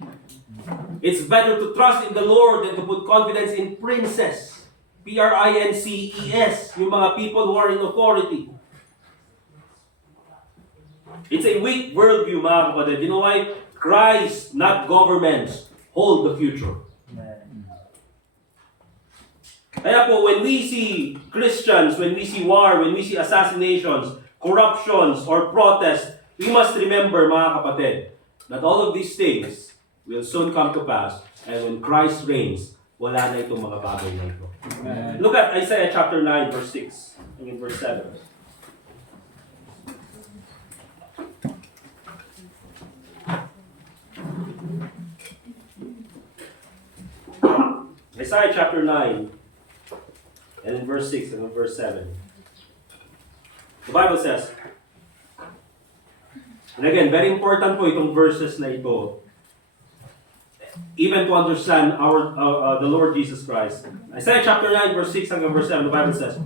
It's better to trust in the Lord than to put confidence in princes. Princes. Yung mga people who are in authority. It's a weak worldview, mga kapatid. You know why? Christ, not governments, hold the future. Kaya po, when we see Christians, when we see war, when we see assassinations, corruptions, or protests, we must remember, mga kapatid, that all of these things will soon come to pass, and when Christ reigns, wala na itong mga bagay na ito. Amen. Look at Isaiah chapter 9, verse 6, and verse 7. Isaiah chapter 9, and in verse 6 and in verse 7. The Bible says, and again, very important po itong verses na ito, even to understand the Lord Jesus Christ. Isaiah chapter 9, verse 6 and verse 7, the Bible says,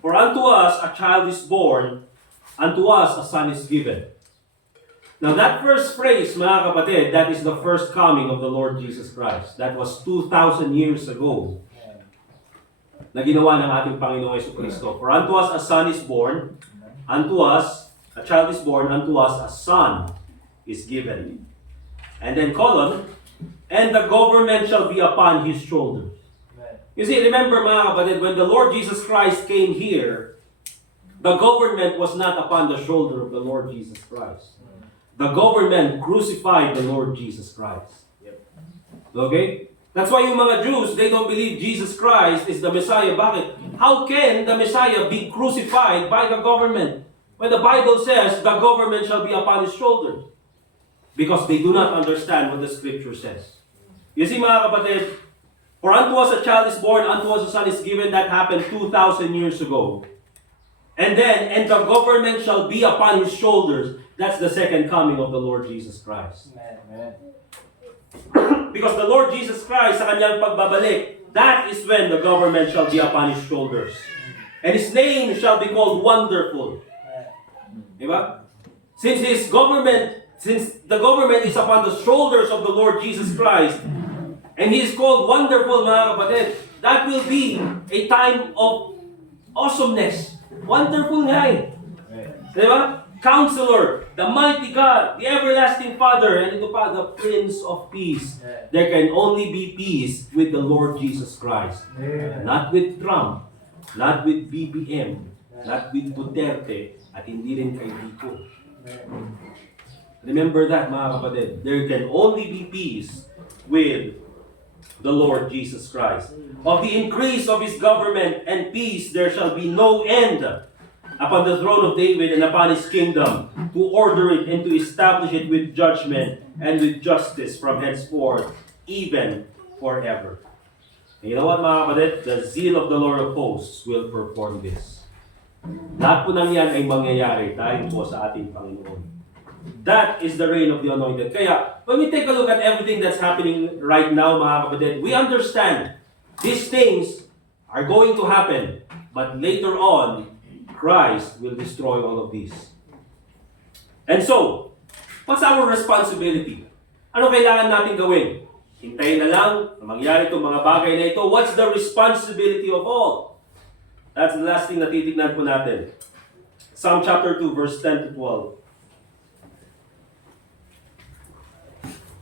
for unto us a child is born, unto us a son is given. Now that first phrase, mga kapatid, that is the first coming of the Lord Jesus Christ. That was 2,000 years ago na ginawa ng ating Panginoong Jesucristo. For unto us a son is born, unto us a child is born, unto us a son is given. And then colon, and the government shall be upon his shoulders. You see, remember mga kapatid, when the Lord Jesus Christ came here, the government was not upon the shoulder of the Lord Jesus Christ. The government crucified the Lord Jesus Christ. Okay? That's why yung mga Jews, they don't believe Jesus Christ is the Messiah. Bakit? How can the Messiah be crucified by the government? When the Bible says, the government shall be upon his shoulders. Because they do not understand what the Scripture says. You see mga kapatid, for unto us a child is born, unto us a son is given. That happened 2,000 years ago. And the government shall be upon his shoulders. That's the second coming of the Lord Jesus Christ. Amen. Because the Lord Jesus Christ, sa kanyang pagbabalik, that is when the government shall be upon His shoulders. And His name shall be called Wonderful. Diba? Since the government is upon the shoulders of the Lord Jesus Christ, and He is called Wonderful, mga kapatid, that will be a time of awesomeness. Wonderful nga eh. Diba? Counselor, the mighty God, the everlasting Father, and ito pa, the Prince of Peace. There can only be peace with the Lord Jesus Christ. Not with Trump, not with BBM, not with Duterte, at hindi rin kay Vico. Remember that, mga kapatid. There can only be peace with the Lord Jesus Christ. Of the increase of His government and peace, there shall be no end upon the throne of David and upon His kingdom, to order it and to establish it with judgment and with justice from henceforth, even forever. And you know what, mga kapatid? The zeal of the Lord of hosts will perform this. Lahat po ng yan ay mangyayari dahil po sa ating Panginoon. That is the reign of the Anointed. Kaya, when we take a look at everything that's happening right now, mga kapatid, we understand these things are going to happen. But later on, Christ will destroy all of these. And so, what's our responsibility? Ano kailangan natin gawin? Hintayin na lang na mangyari itong mga bagay na ito. What's the responsibility of all? That's the last thing na titignan po natin. Psalm chapter 2, verse 10 to 12.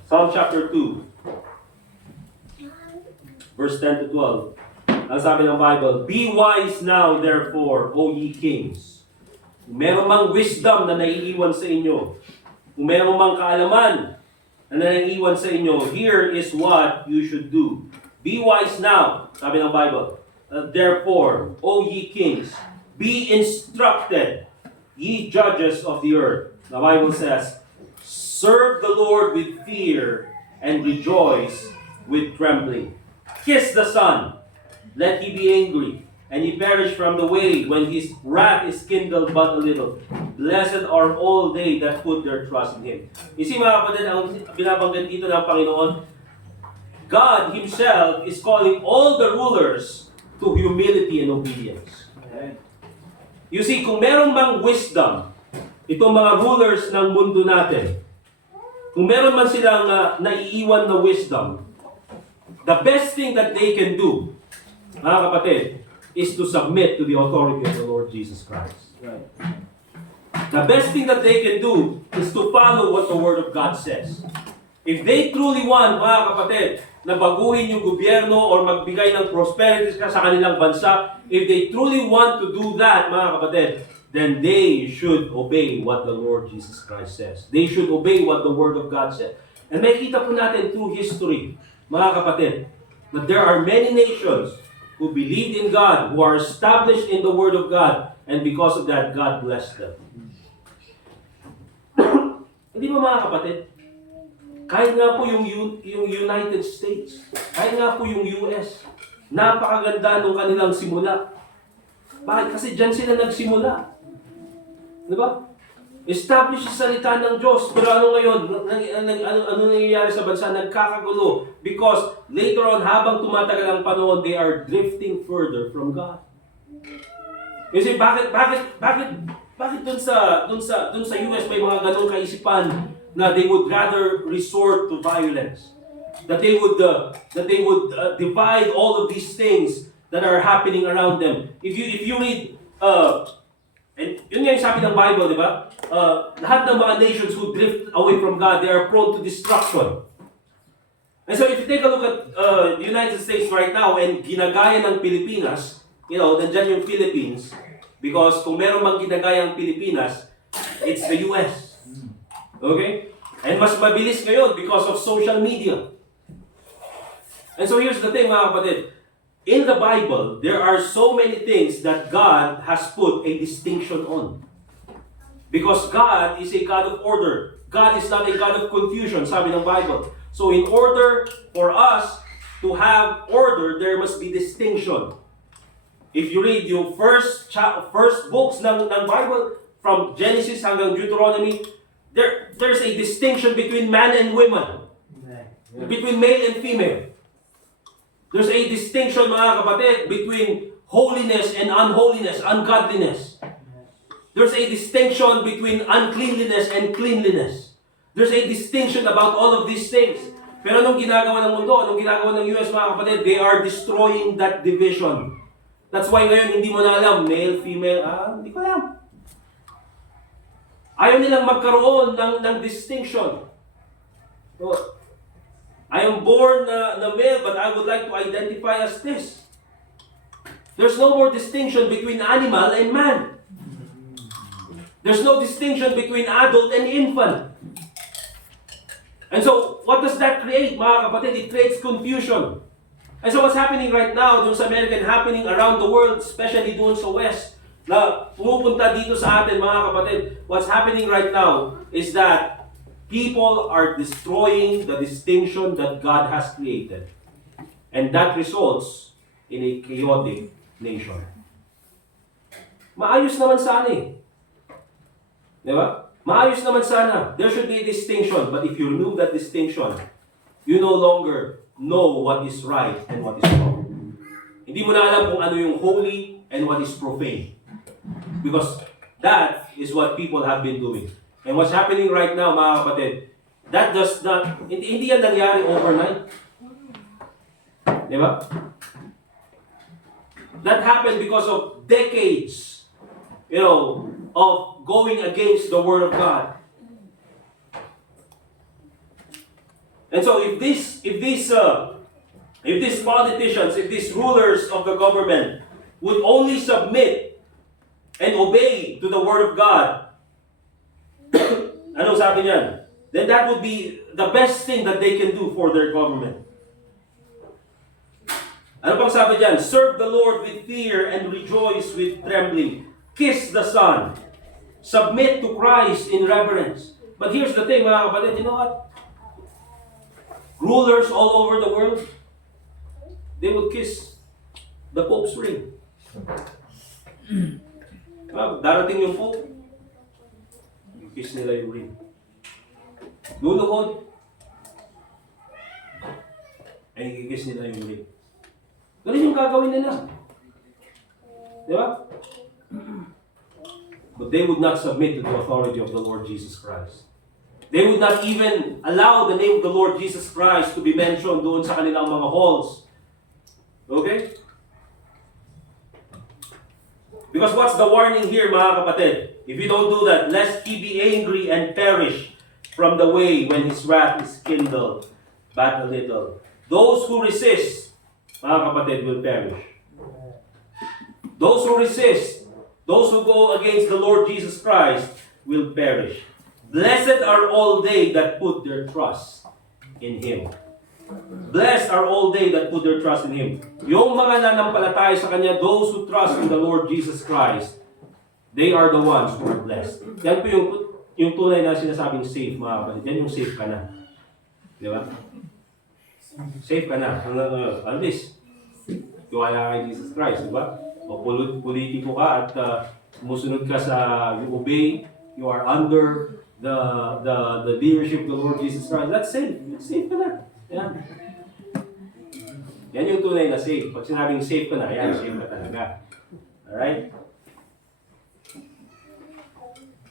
Psalm chapter 2, verse 10 to 12. Ang sabi ng Bible, be wise now, therefore, O ye kings. Kung meron mang wisdom na naiiwan sa inyo, kung meron mang kaalaman na naiiwan sa inyo, here is what you should do. Be wise now, sabi ng Bible. Therefore, O ye kings, be instructed, ye judges of the earth. The Bible says, serve the Lord with fear and rejoice with trembling. Kiss the Son, lest he be angry, and he perish from the way when his wrath is kindled but a little. Blessed are all they that put their trust in Him. You see, mga kapatid, ang binabanggit dito ng Panginoon, God Himself is calling all the rulers to humility and obedience. You see, kung meron bang wisdom, itong mga rulers ng mundo natin, kung meron man silang naiiwan na wisdom, the best thing that they can do, mga kapatid, is to submit to the authority of the Lord Jesus Christ. Right. The best thing that they can do is to follow what the Word of God says. If they truly want, mga kapatid, na baguhin yung gobyerno or magbigay ng prosperity sa kanilang bansa, if they truly want to do that, mga kapatid, then they should obey what the Lord Jesus Christ says. They should obey what the Word of God says. And makikita po natin through history, mga kapatid, that there are many nations who believed in God, who are established in the Word of God, and because of that, God blessed them. Hindi ba, mga kapatid? Kahit nga po yung United States, kahit nga po yung US, napakaganda nung kanilang simula. Bakit? Kasi dyan sila nagsimula. Di ba? Establish sa salita ng Diyos. Pero ano ngayon? Ano nangyayari sa bansa? Nagkakagulo. Because later on, habang tumatagal ang panahon, they are drifting further from God. Kasi bakit dun sa US may mga ganong kaisipan na they would rather resort to violence? That they would divide all of these things that are happening around them. If you read and yun nga yung sabi ng Bible, di ba? Lahat ng mga nations who drift away from God, they are prone to destruction. And so if you take a look at the United States right now and ginagaya ng Pilipinas, nandyan yung Philippines, because kung meron mang ginagaya ang Pilipinas, it's the US. Okay? And mas mabilis ngayon because of social media. And so here's the thing, mga kapatid. In the Bible, there are so many things that God has put a distinction on. Because God is a God of order. God is not a God of confusion, sabi ng Bible. So in order for us to have order, there must be distinction. If you read yung first books ng Bible, from Genesis hanggang Deuteronomy, there's a distinction between man and woman. Between male and female. There's a distinction, mga kapatid, between holiness and unholiness, ungodliness. There's a distinction between uncleanliness and cleanliness. There's a distinction about all of these things. Pero anong ginagawa ng mundo, anong ginagawa ng US, mga kapatid, they are destroying that division. That's why ngayon hindi mo na alam, male, female, hindi ko alam. Ayaw nilang magkaroon ng distinction. So, I am born na male, but I would like to identify as this. There's no more distinction between animal and man. There's no distinction between adult and infant. And so, what does that create, mga kapatid? It creates confusion. And so, what's happening right now, doon sa America and happening around the world, especially doon sa West, na pumupunta dito sa atin, mga kapatid, what's happening right now is that people are destroying the distinction that God has created. And that results in a chaotic nation. Maayos naman sana eh. Di ba? Maayos naman sana. There should be a distinction. But if you remove that distinction, you no longer know what is right and what is wrong. Hindi mo na alam kung ano yung holy and what is profane. Because that is what people have been doing. And what's happening right now, mga kapatid, that does not, hindi yan nangyari overnight. Di ba? That happened because of decades, of going against the Word of God. And so if these politicians, if these rulers of the government would only submit and obey to the Word of God, ano sabi niyan? Then that would be the best thing that they can do for their government. Ano pang sabi diyan? Serve the Lord with fear and rejoice with trembling. Kiss the Son. Submit to Christ in reverence. But here's the thing, mga kapatid, you know what? Rulers all over the world, they would kiss the Pope's ring. Darating yung Pope, kiss nila yung ring. Luluhod, ay kiss nila yung ring. Ganun yung gagawin nila. Di ba? But they would not submit to the authority of the Lord Jesus Christ. They would not even allow the name of the Lord Jesus Christ to be mentioned doon sa kanilang mga halls. Okay? Because what's the warning here, mga kapatid? If you don't do that, lest he be angry and perish from the way when his wrath is kindled but a little. Those who resist, mga kapatid, will perish. Those who resist, those who go against the Lord Jesus Christ will perish. Blessed are all they that put their trust in Him. Blessed are all they that put their trust in Him. Yung mga nanampalataya sa Kanya, those who trust in the Lord Jesus Christ, they are the ones who are blessed. Yan po yung tunay na sinasabing safe, mga kapatid. Yan yung safe ka na. Di ba? Safe ka na. At least, tiwala kay Jesus Christ, di ba? O politiko ka at sumusunod ka sa, you obey, you are under the leadership of the Lord Jesus Christ. That's safe. Safe ka na. Yan. Yan yung tunay na safe. Pag sinabing safe ka na, yan, safe ka talaga. Alright?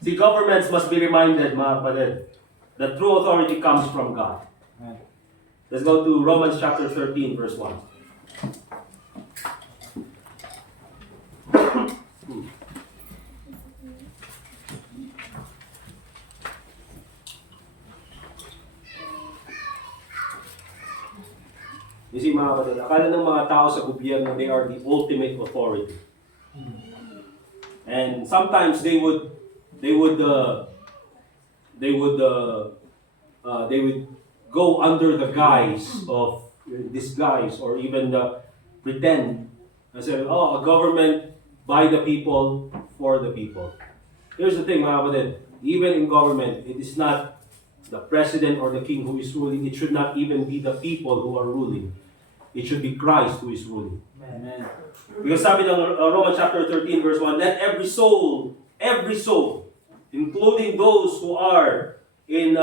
See, governments must be reminded, mga kapatid, that true authority comes from God. Let's go to Romans chapter 13, verse 1. You see, mga kapatid, akala ng mga tao sa gobyerno, they are the ultimate authority. And sometimes they would go under the guise of disguise or even pretend and say, a government by the people, for the people. Here's the thing, mga kapatid, even in government, it is not the president or the king who is ruling. It should not even be the people who are ruling. It should be Christ who is ruling. Amen. Because sabi ng Romans chapter 13 verse 1, let every soul, including those who are in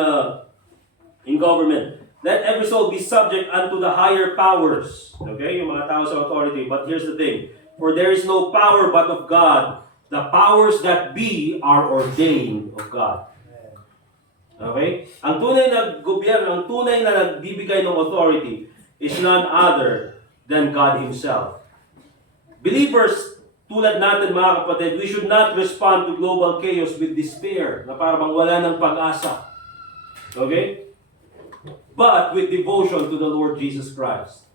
government, let every soul be subject unto the higher powers. Okay, yung mga tao sa authority. But here's the thing. For there is no power but of God. The powers that be are ordained of God. Okay? Ang tunay na gobyerno, ang tunay na nagbibigay ng authority is none other than God Himself. Believers, tulad natin mga kapatid, we should not respond to global chaos with despair, na parang wala ng pag-asa. Okay? But with devotion to the Lord Jesus Christ.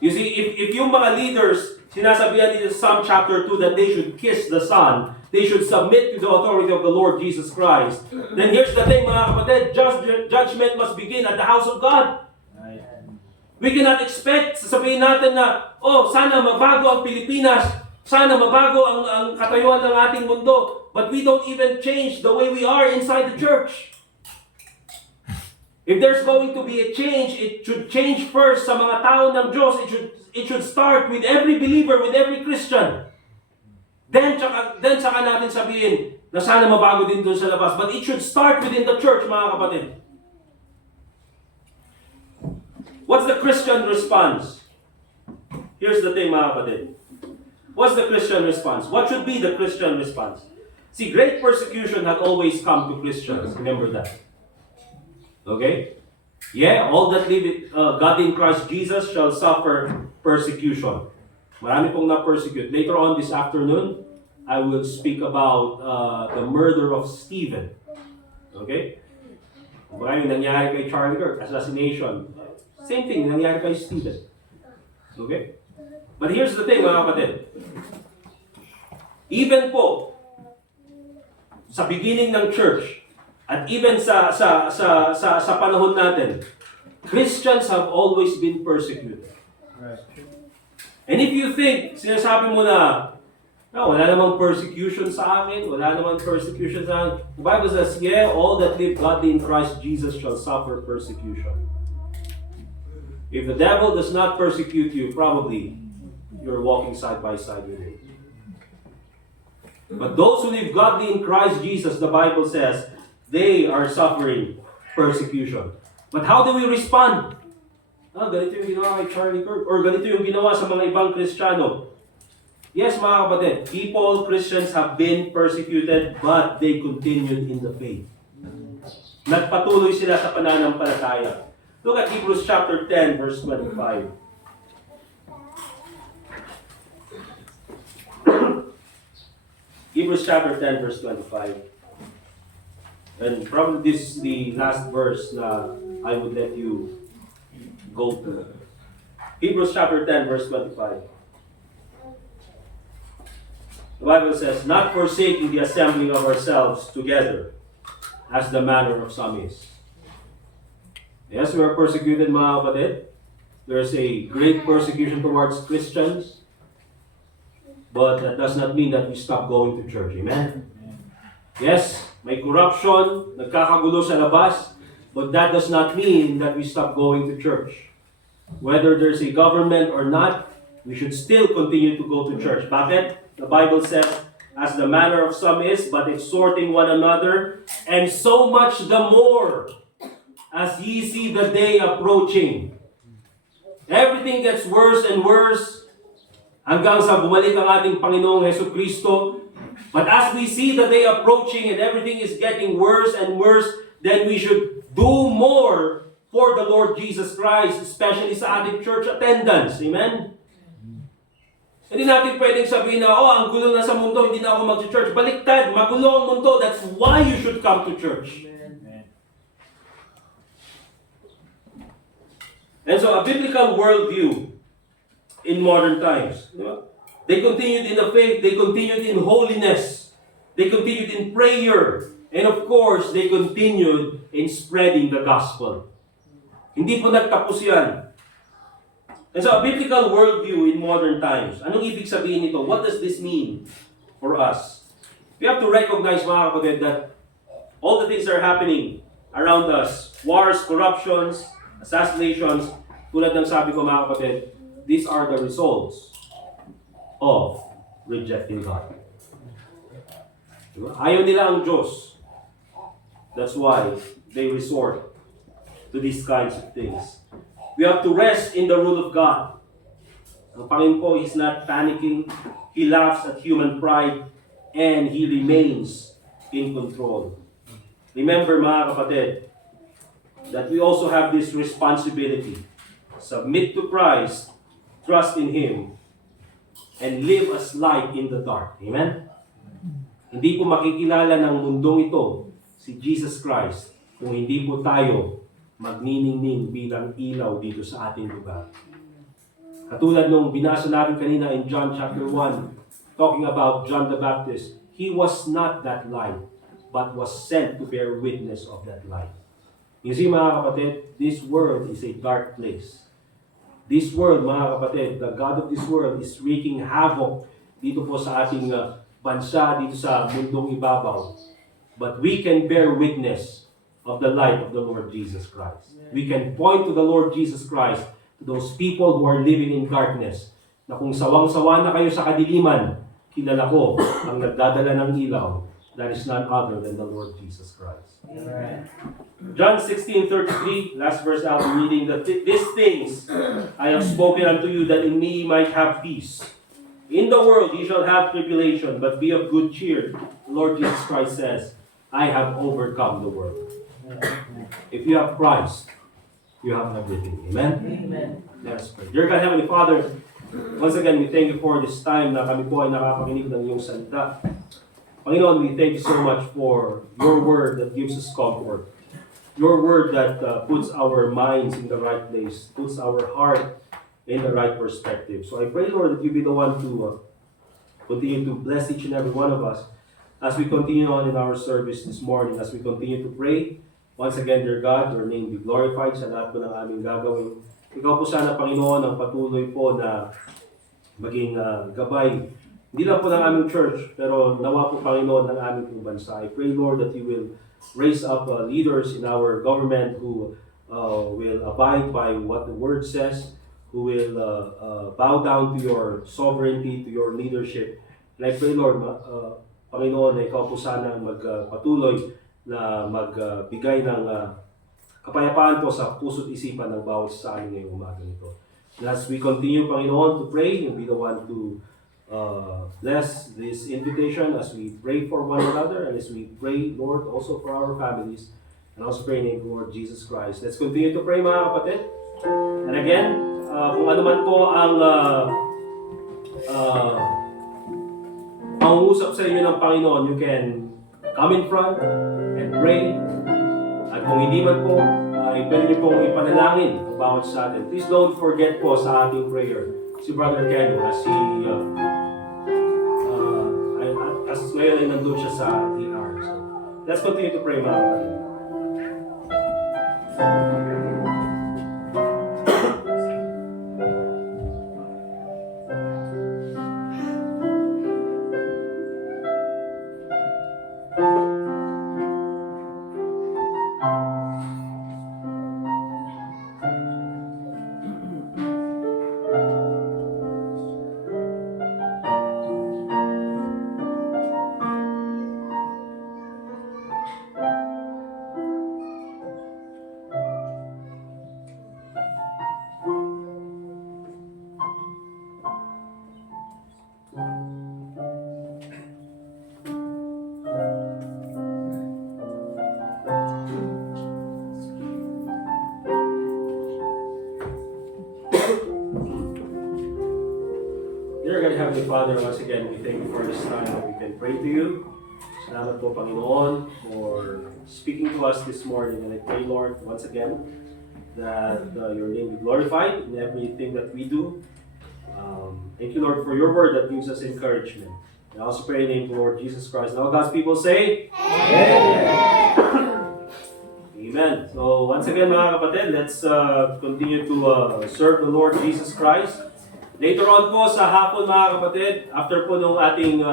You see, if yung mga leaders, sinasabihan dito sa Psalm chapter 2 that they should kiss the Son, they should submit to the authority of the Lord Jesus Christ, then here's the thing mga kapatid, judgment must begin at the house of God. We cannot expect, sasabihin natin na, oh, sana mabago ang Pilipinas, sana mabago ang katayuan ng ating mundo, but we don't even change the way we are inside the church. If there's going to be a change, it should change first sa mga tao ng Diyos. It should start with every believer, with every Christian. Then saka natin sabihin na sana mabago din doon sa labas. But it should start within the church, mga kapatid. What's the Christian response? Here's the thing, mga kapatid. What's the Christian response? What should be the Christian response? See, great persecution had always come to Christians. Remember that. Okay? Yeah, all that live God in Christ Jesus shall suffer persecution. Marami pong na-persecute. Later on this afternoon, I will speak about the murder of Stephen. Okay? Yung nangyari kay Charlie Kirk, assassination. Same thing, nangyari kay Stephen. Okay? But here's the thing, mga kapatid. Even po, sa beginning ng church, at even sa panahon natin, Christians have always been persecuted. Right. And if you think, sinasabi mo na, no, wala namang persecution sa akin, wala namang persecution sa akin. The Bible says, yeah, all that live godly in Christ Jesus shall suffer persecution. If the devil does not persecute you, probably you're walking side by side with him. But those who live godly in Christ Jesus, the Bible says, they are suffering persecution. But how do we respond? Ganito yung ginawa kay Charlie Kirk, or ganito yung ginawa sa mga ibang Kristiyano. Yes, mga kapatid, Christians have been persecuted, but they continued in the faith. Nagpatuloy sila sa pananampalataya. Look at Hebrews chapter 10, verse 25. Hebrews chapter 10, verse 25. And probably this is the last verse na I would let you go to. Hebrews chapter 10, verse 25. The Bible says, not forsaking the assembling of ourselves together, as the manner of some is. Yes, we are persecuted, mga kapatid. There's a great persecution towards Christians. But that does not mean that we stop going to church. Amen? Yes, may corruption, nagkakagulo sa labas, but that does not mean that we stop going to church. Whether there's a government or not, we should still continue to go to church. Bakit? The Bible says, as the manner of some is, but exhorting one another, and so much the more, as ye see the day approaching. Everything gets worse and worse, hanggang sa bumalik ang ating Panginoong Jesucristo. But as we see the day approaching and everything is getting worse and worse, then we should do more for the Lord Jesus Christ, especially sa ating church attendance. Amen? Hindi natin pwedeng sabihin na, ang gulo na sa mundo, hindi na ako mag-church. Baliktad, magulo ang mundo. That's why you should come to church. Amen. And so, a biblical worldview in modern times, di ba? They continued in the faith, they continued in holiness, they continued in prayer, and of course, they continued in spreading the gospel. Hindi po nagtapos yan. And so, a biblical worldview in modern times, anong ibig sabihin nito? What does this mean for us? We have to recognize, mga kapatid, that all the things that are happening around us, wars, corruptions, assassinations, tulad ng sabi ko, mga kapatid, these are the results of rejecting God. Diba? Ayaw nila ang Diyos. That's why they resort to to these kinds of things. We have to rest in the rule of God. Ang Panginoon po is not panicking. He laughs at human pride and He remains in control. Remember mga kapatid, that we also have this responsibility. Submit to Christ, trust in Him, and live as light in the dark. Amen? Hindi po makikilala ng mundong ito si Jesus Christ kung hindi po tayo magniningning bilang ilaw dito sa ating lugar. Katulad nung binasa natin kanina in John chapter 1, talking about John the Baptist, he was not that light, but was sent to bear witness of that light. You see mga kapatid, this world is a dark place. This world, mga kapatid, the God of this world is wreaking havoc dito po sa ating bansa, dito sa mundong ibabaw. But we can bear witness of the light of the Lord Jesus Christ. We can point to the Lord Jesus Christ, to those people who are living in darkness, na kung sawang-sawa na kayo sa kadiliman, kilala ko ang nagdadala ng ilaw, that is none other than the Lord Jesus Christ. Amen. John 16:33, last verse I'll be reading, that these things I have spoken unto you, that in me ye might have peace. In the world ye shall have tribulation, but be of good cheer. The Lord Jesus Christ says, I have overcome the world. If you have Christ, you have everything. Amen? Amen. Let us pray. Dear God, Heavenly Father, once again, we thank you for this time na kami po ay nakapakinig ng iyong salita. Panginoon, we thank you so much for your word that gives us comfort. Your word that puts our minds in the right place, puts our heart in the right perspective. So I pray, Lord, that you be the one to continue to bless each and every one of us as we continue on in our service this morning, as we continue to pray. Once again, dear God, your name be glorified sa lahat po ng aming gagawin. Ikaw po sana, Panginoon, ang patuloy po na maging gabay, hindi lang po ng aming church, pero nawa po, Panginoon, ng aming pong bansa. I pray, Lord, that you will raise up leaders in our government who will abide by what the Word says, who will bow down to your sovereignty, to your leadership. And I pray, Lord, Panginoon, na ikaw po sana magpatuloy na magbigay ng kapayapaan po sa puso't isipan ng bawat sa amin ngayong umaga nito. And as we continue, Panginoon, to pray, you'll be the one to bless this invitation as we pray for one another and as we pray, Lord, also for our families. And also pray in the name of Lord Jesus Christ. Let's continue to pray, mga kapatid. And again, kung ano man po ang pangungusap sa inyo ng Panginoon, you can come in front and pray. At kung hindi man po, pwede niyo pong ipanalangin ang bawat sa atin. Please don't forget po sa ating prayer si Brother Ken as he as ngayon ay nandun siya sa ER. So, let's continue to pray, mga kapatid. Dear God, Heavenly Father, once again, we thank you for this time that we can pray to you. Salamat po, Panginoon, for speaking to us this morning. And I pray, Lord, once again, that your name be glorified in everything that we do. Thank you, Lord, for your word that gives us encouragement. And I also pray in the name of the Lord Jesus Christ. And all God's people say, Amen. Amen. So, once again, mga kapatid, let's continue to serve the Lord Jesus Christ. Later on po sa hapon, mga kapatid, after po nung ating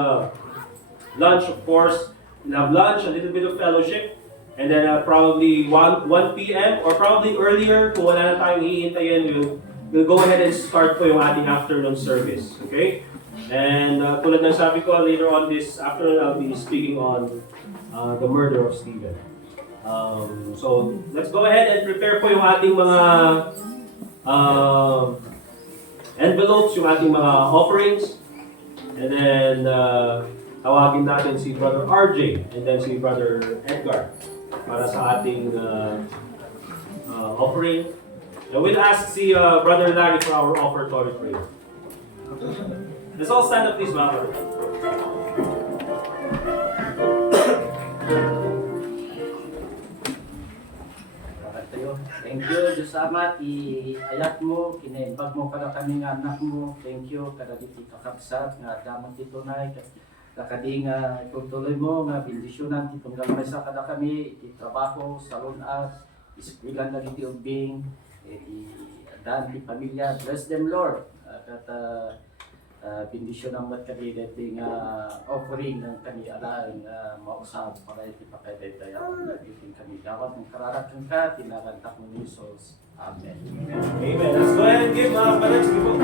lunch, of course, we'll have lunch, a little bit of fellowship, and then probably 1 p.m. or probably earlier, kung wala na tayong hihintayin, we'll go ahead and start po yung ating afternoon service. Okay? And tulad ng sabi ko, later on this afternoon, I'll be speaking on the murder of Stephen. So, let's go ahead and prepare po yung ating mga envelopes, yung ating mga offerings. And then, tawagin natin si Brother RJ and then si Brother Edgar para sa ating offering. And we'll ask si Brother Larry for our offertory prayer. Let's all stand up please, mga kapatid. Thank you, Diyos Ama, i-ayat mo, kinaimbag mo kada kami nga anak mo. Thank you, kada diti kakabsat, nga damot dito na, kakadi nga itutuloy mo, nga bindisyonan, titunggal may sa kada kami, ititrabaho, salunat, iskwilan na diti ubing, dan ti pamilya, bless them Lord. Bindisyon ang mat kami dating offering ng kami alaan mausap para iti pakadaytaya nagiting kami gawat ng kararakan ka tinagantak mo ni Jesus. Amen. Amen. Let's go ahead and give mga kapatid. Sige po.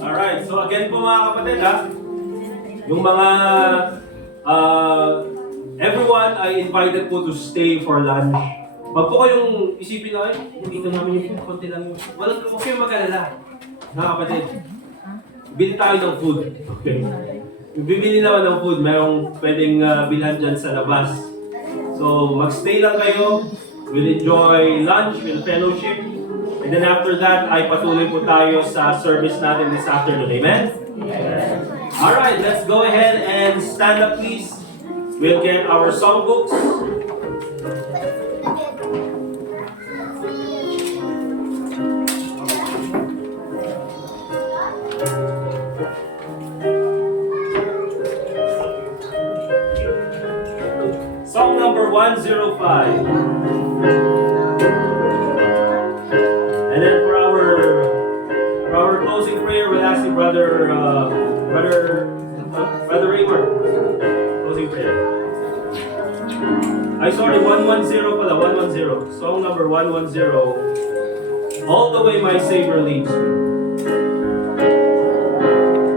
Alright, so again po mga kapatid yung mga everyone ay invited po to stay for lunch. Pag po kayong isipin na, dito namin yung food, konti lang yung food. Walang huwag kayong mag-alala. Mga kapatid, bili tayo ng food. Okay. Bibili naman ng food, mayroong pwedeng bilhan dyan sa labas. So, magstay lang kayo. We'll enjoy lunch, we'll fellowship. And then after that, ay patuloy po tayo sa service natin this afternoon. Amen? Alright, let's go ahead and stand up please. We'll get our songbooks. Song number 105. And then for our closing prayer, we'll ask you, Brother Raymond, closing prayer. Ay, sorry, 110 pala, 110. Song number 110. All the way my Savior leads me.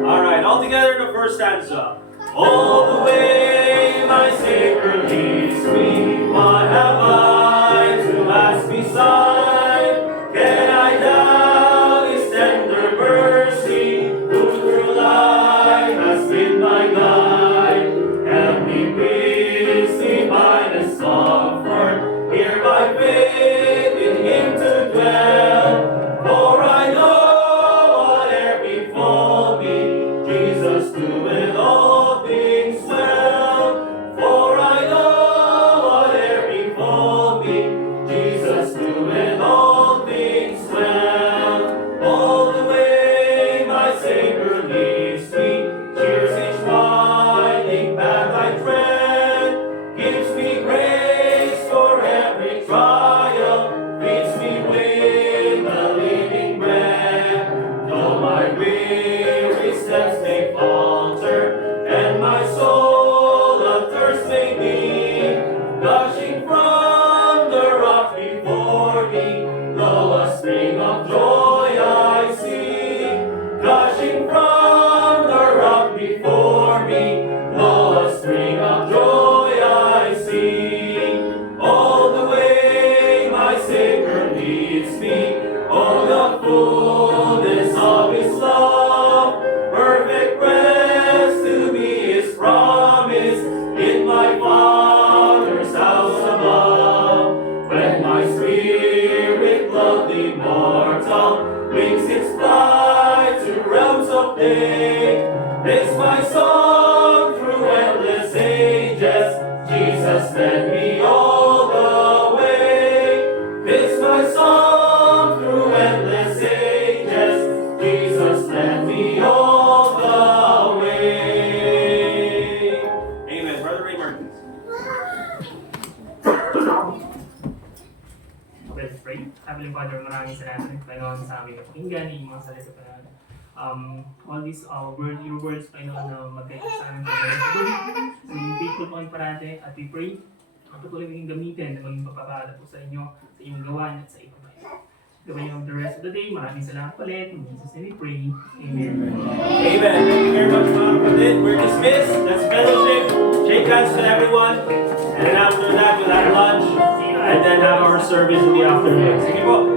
Alright, all together in the first stanza. All the way my Savior leads me, what have I to ask beside? Can I doubt His tender mercy, who through life has been my guide? Help me peace, divine and comfort, here by faith in Him to dwell. For I know whate'er befall me, Jesus doeth all things well. For I know whate'er befall me, Jesus doeth all things well. All the way my Savior leads me, cheers each winding path I tread, gives me grace for every trial, feeds me with the living bread. Though my weary steps may falter, and my soul athirst may be, gushing from the rock before me, lo, a spring of joy I see. Gushing from the rock before me, lo, a spring of joy I see. All the way my Savior leads me, oh, the fullness of His love, perfect rest to me is promised in my Father's house above. When my spirit loved immortal wings its flight to realms of day, this my song through endless ages, Jesus led me all the way. This my song through endless all these your words, Panginoon, na mag-guide sa amin for the rest of the week. So, yung faithful po kami parate at we pray na patuloy maging gamitin na maging papapala po sa inyo, sa inyong gawain at sa iba pa. Gawin niyo the rest of the day. Maraming salamat ulit. In Jesus' name we pray. Amen. Amen. Thank you very much, mga kapatid. We're dismissed. That's fellowship. Shake hands to everyone. And then after that, we'll have lunch. And then have our service in the afternoon. Sige po.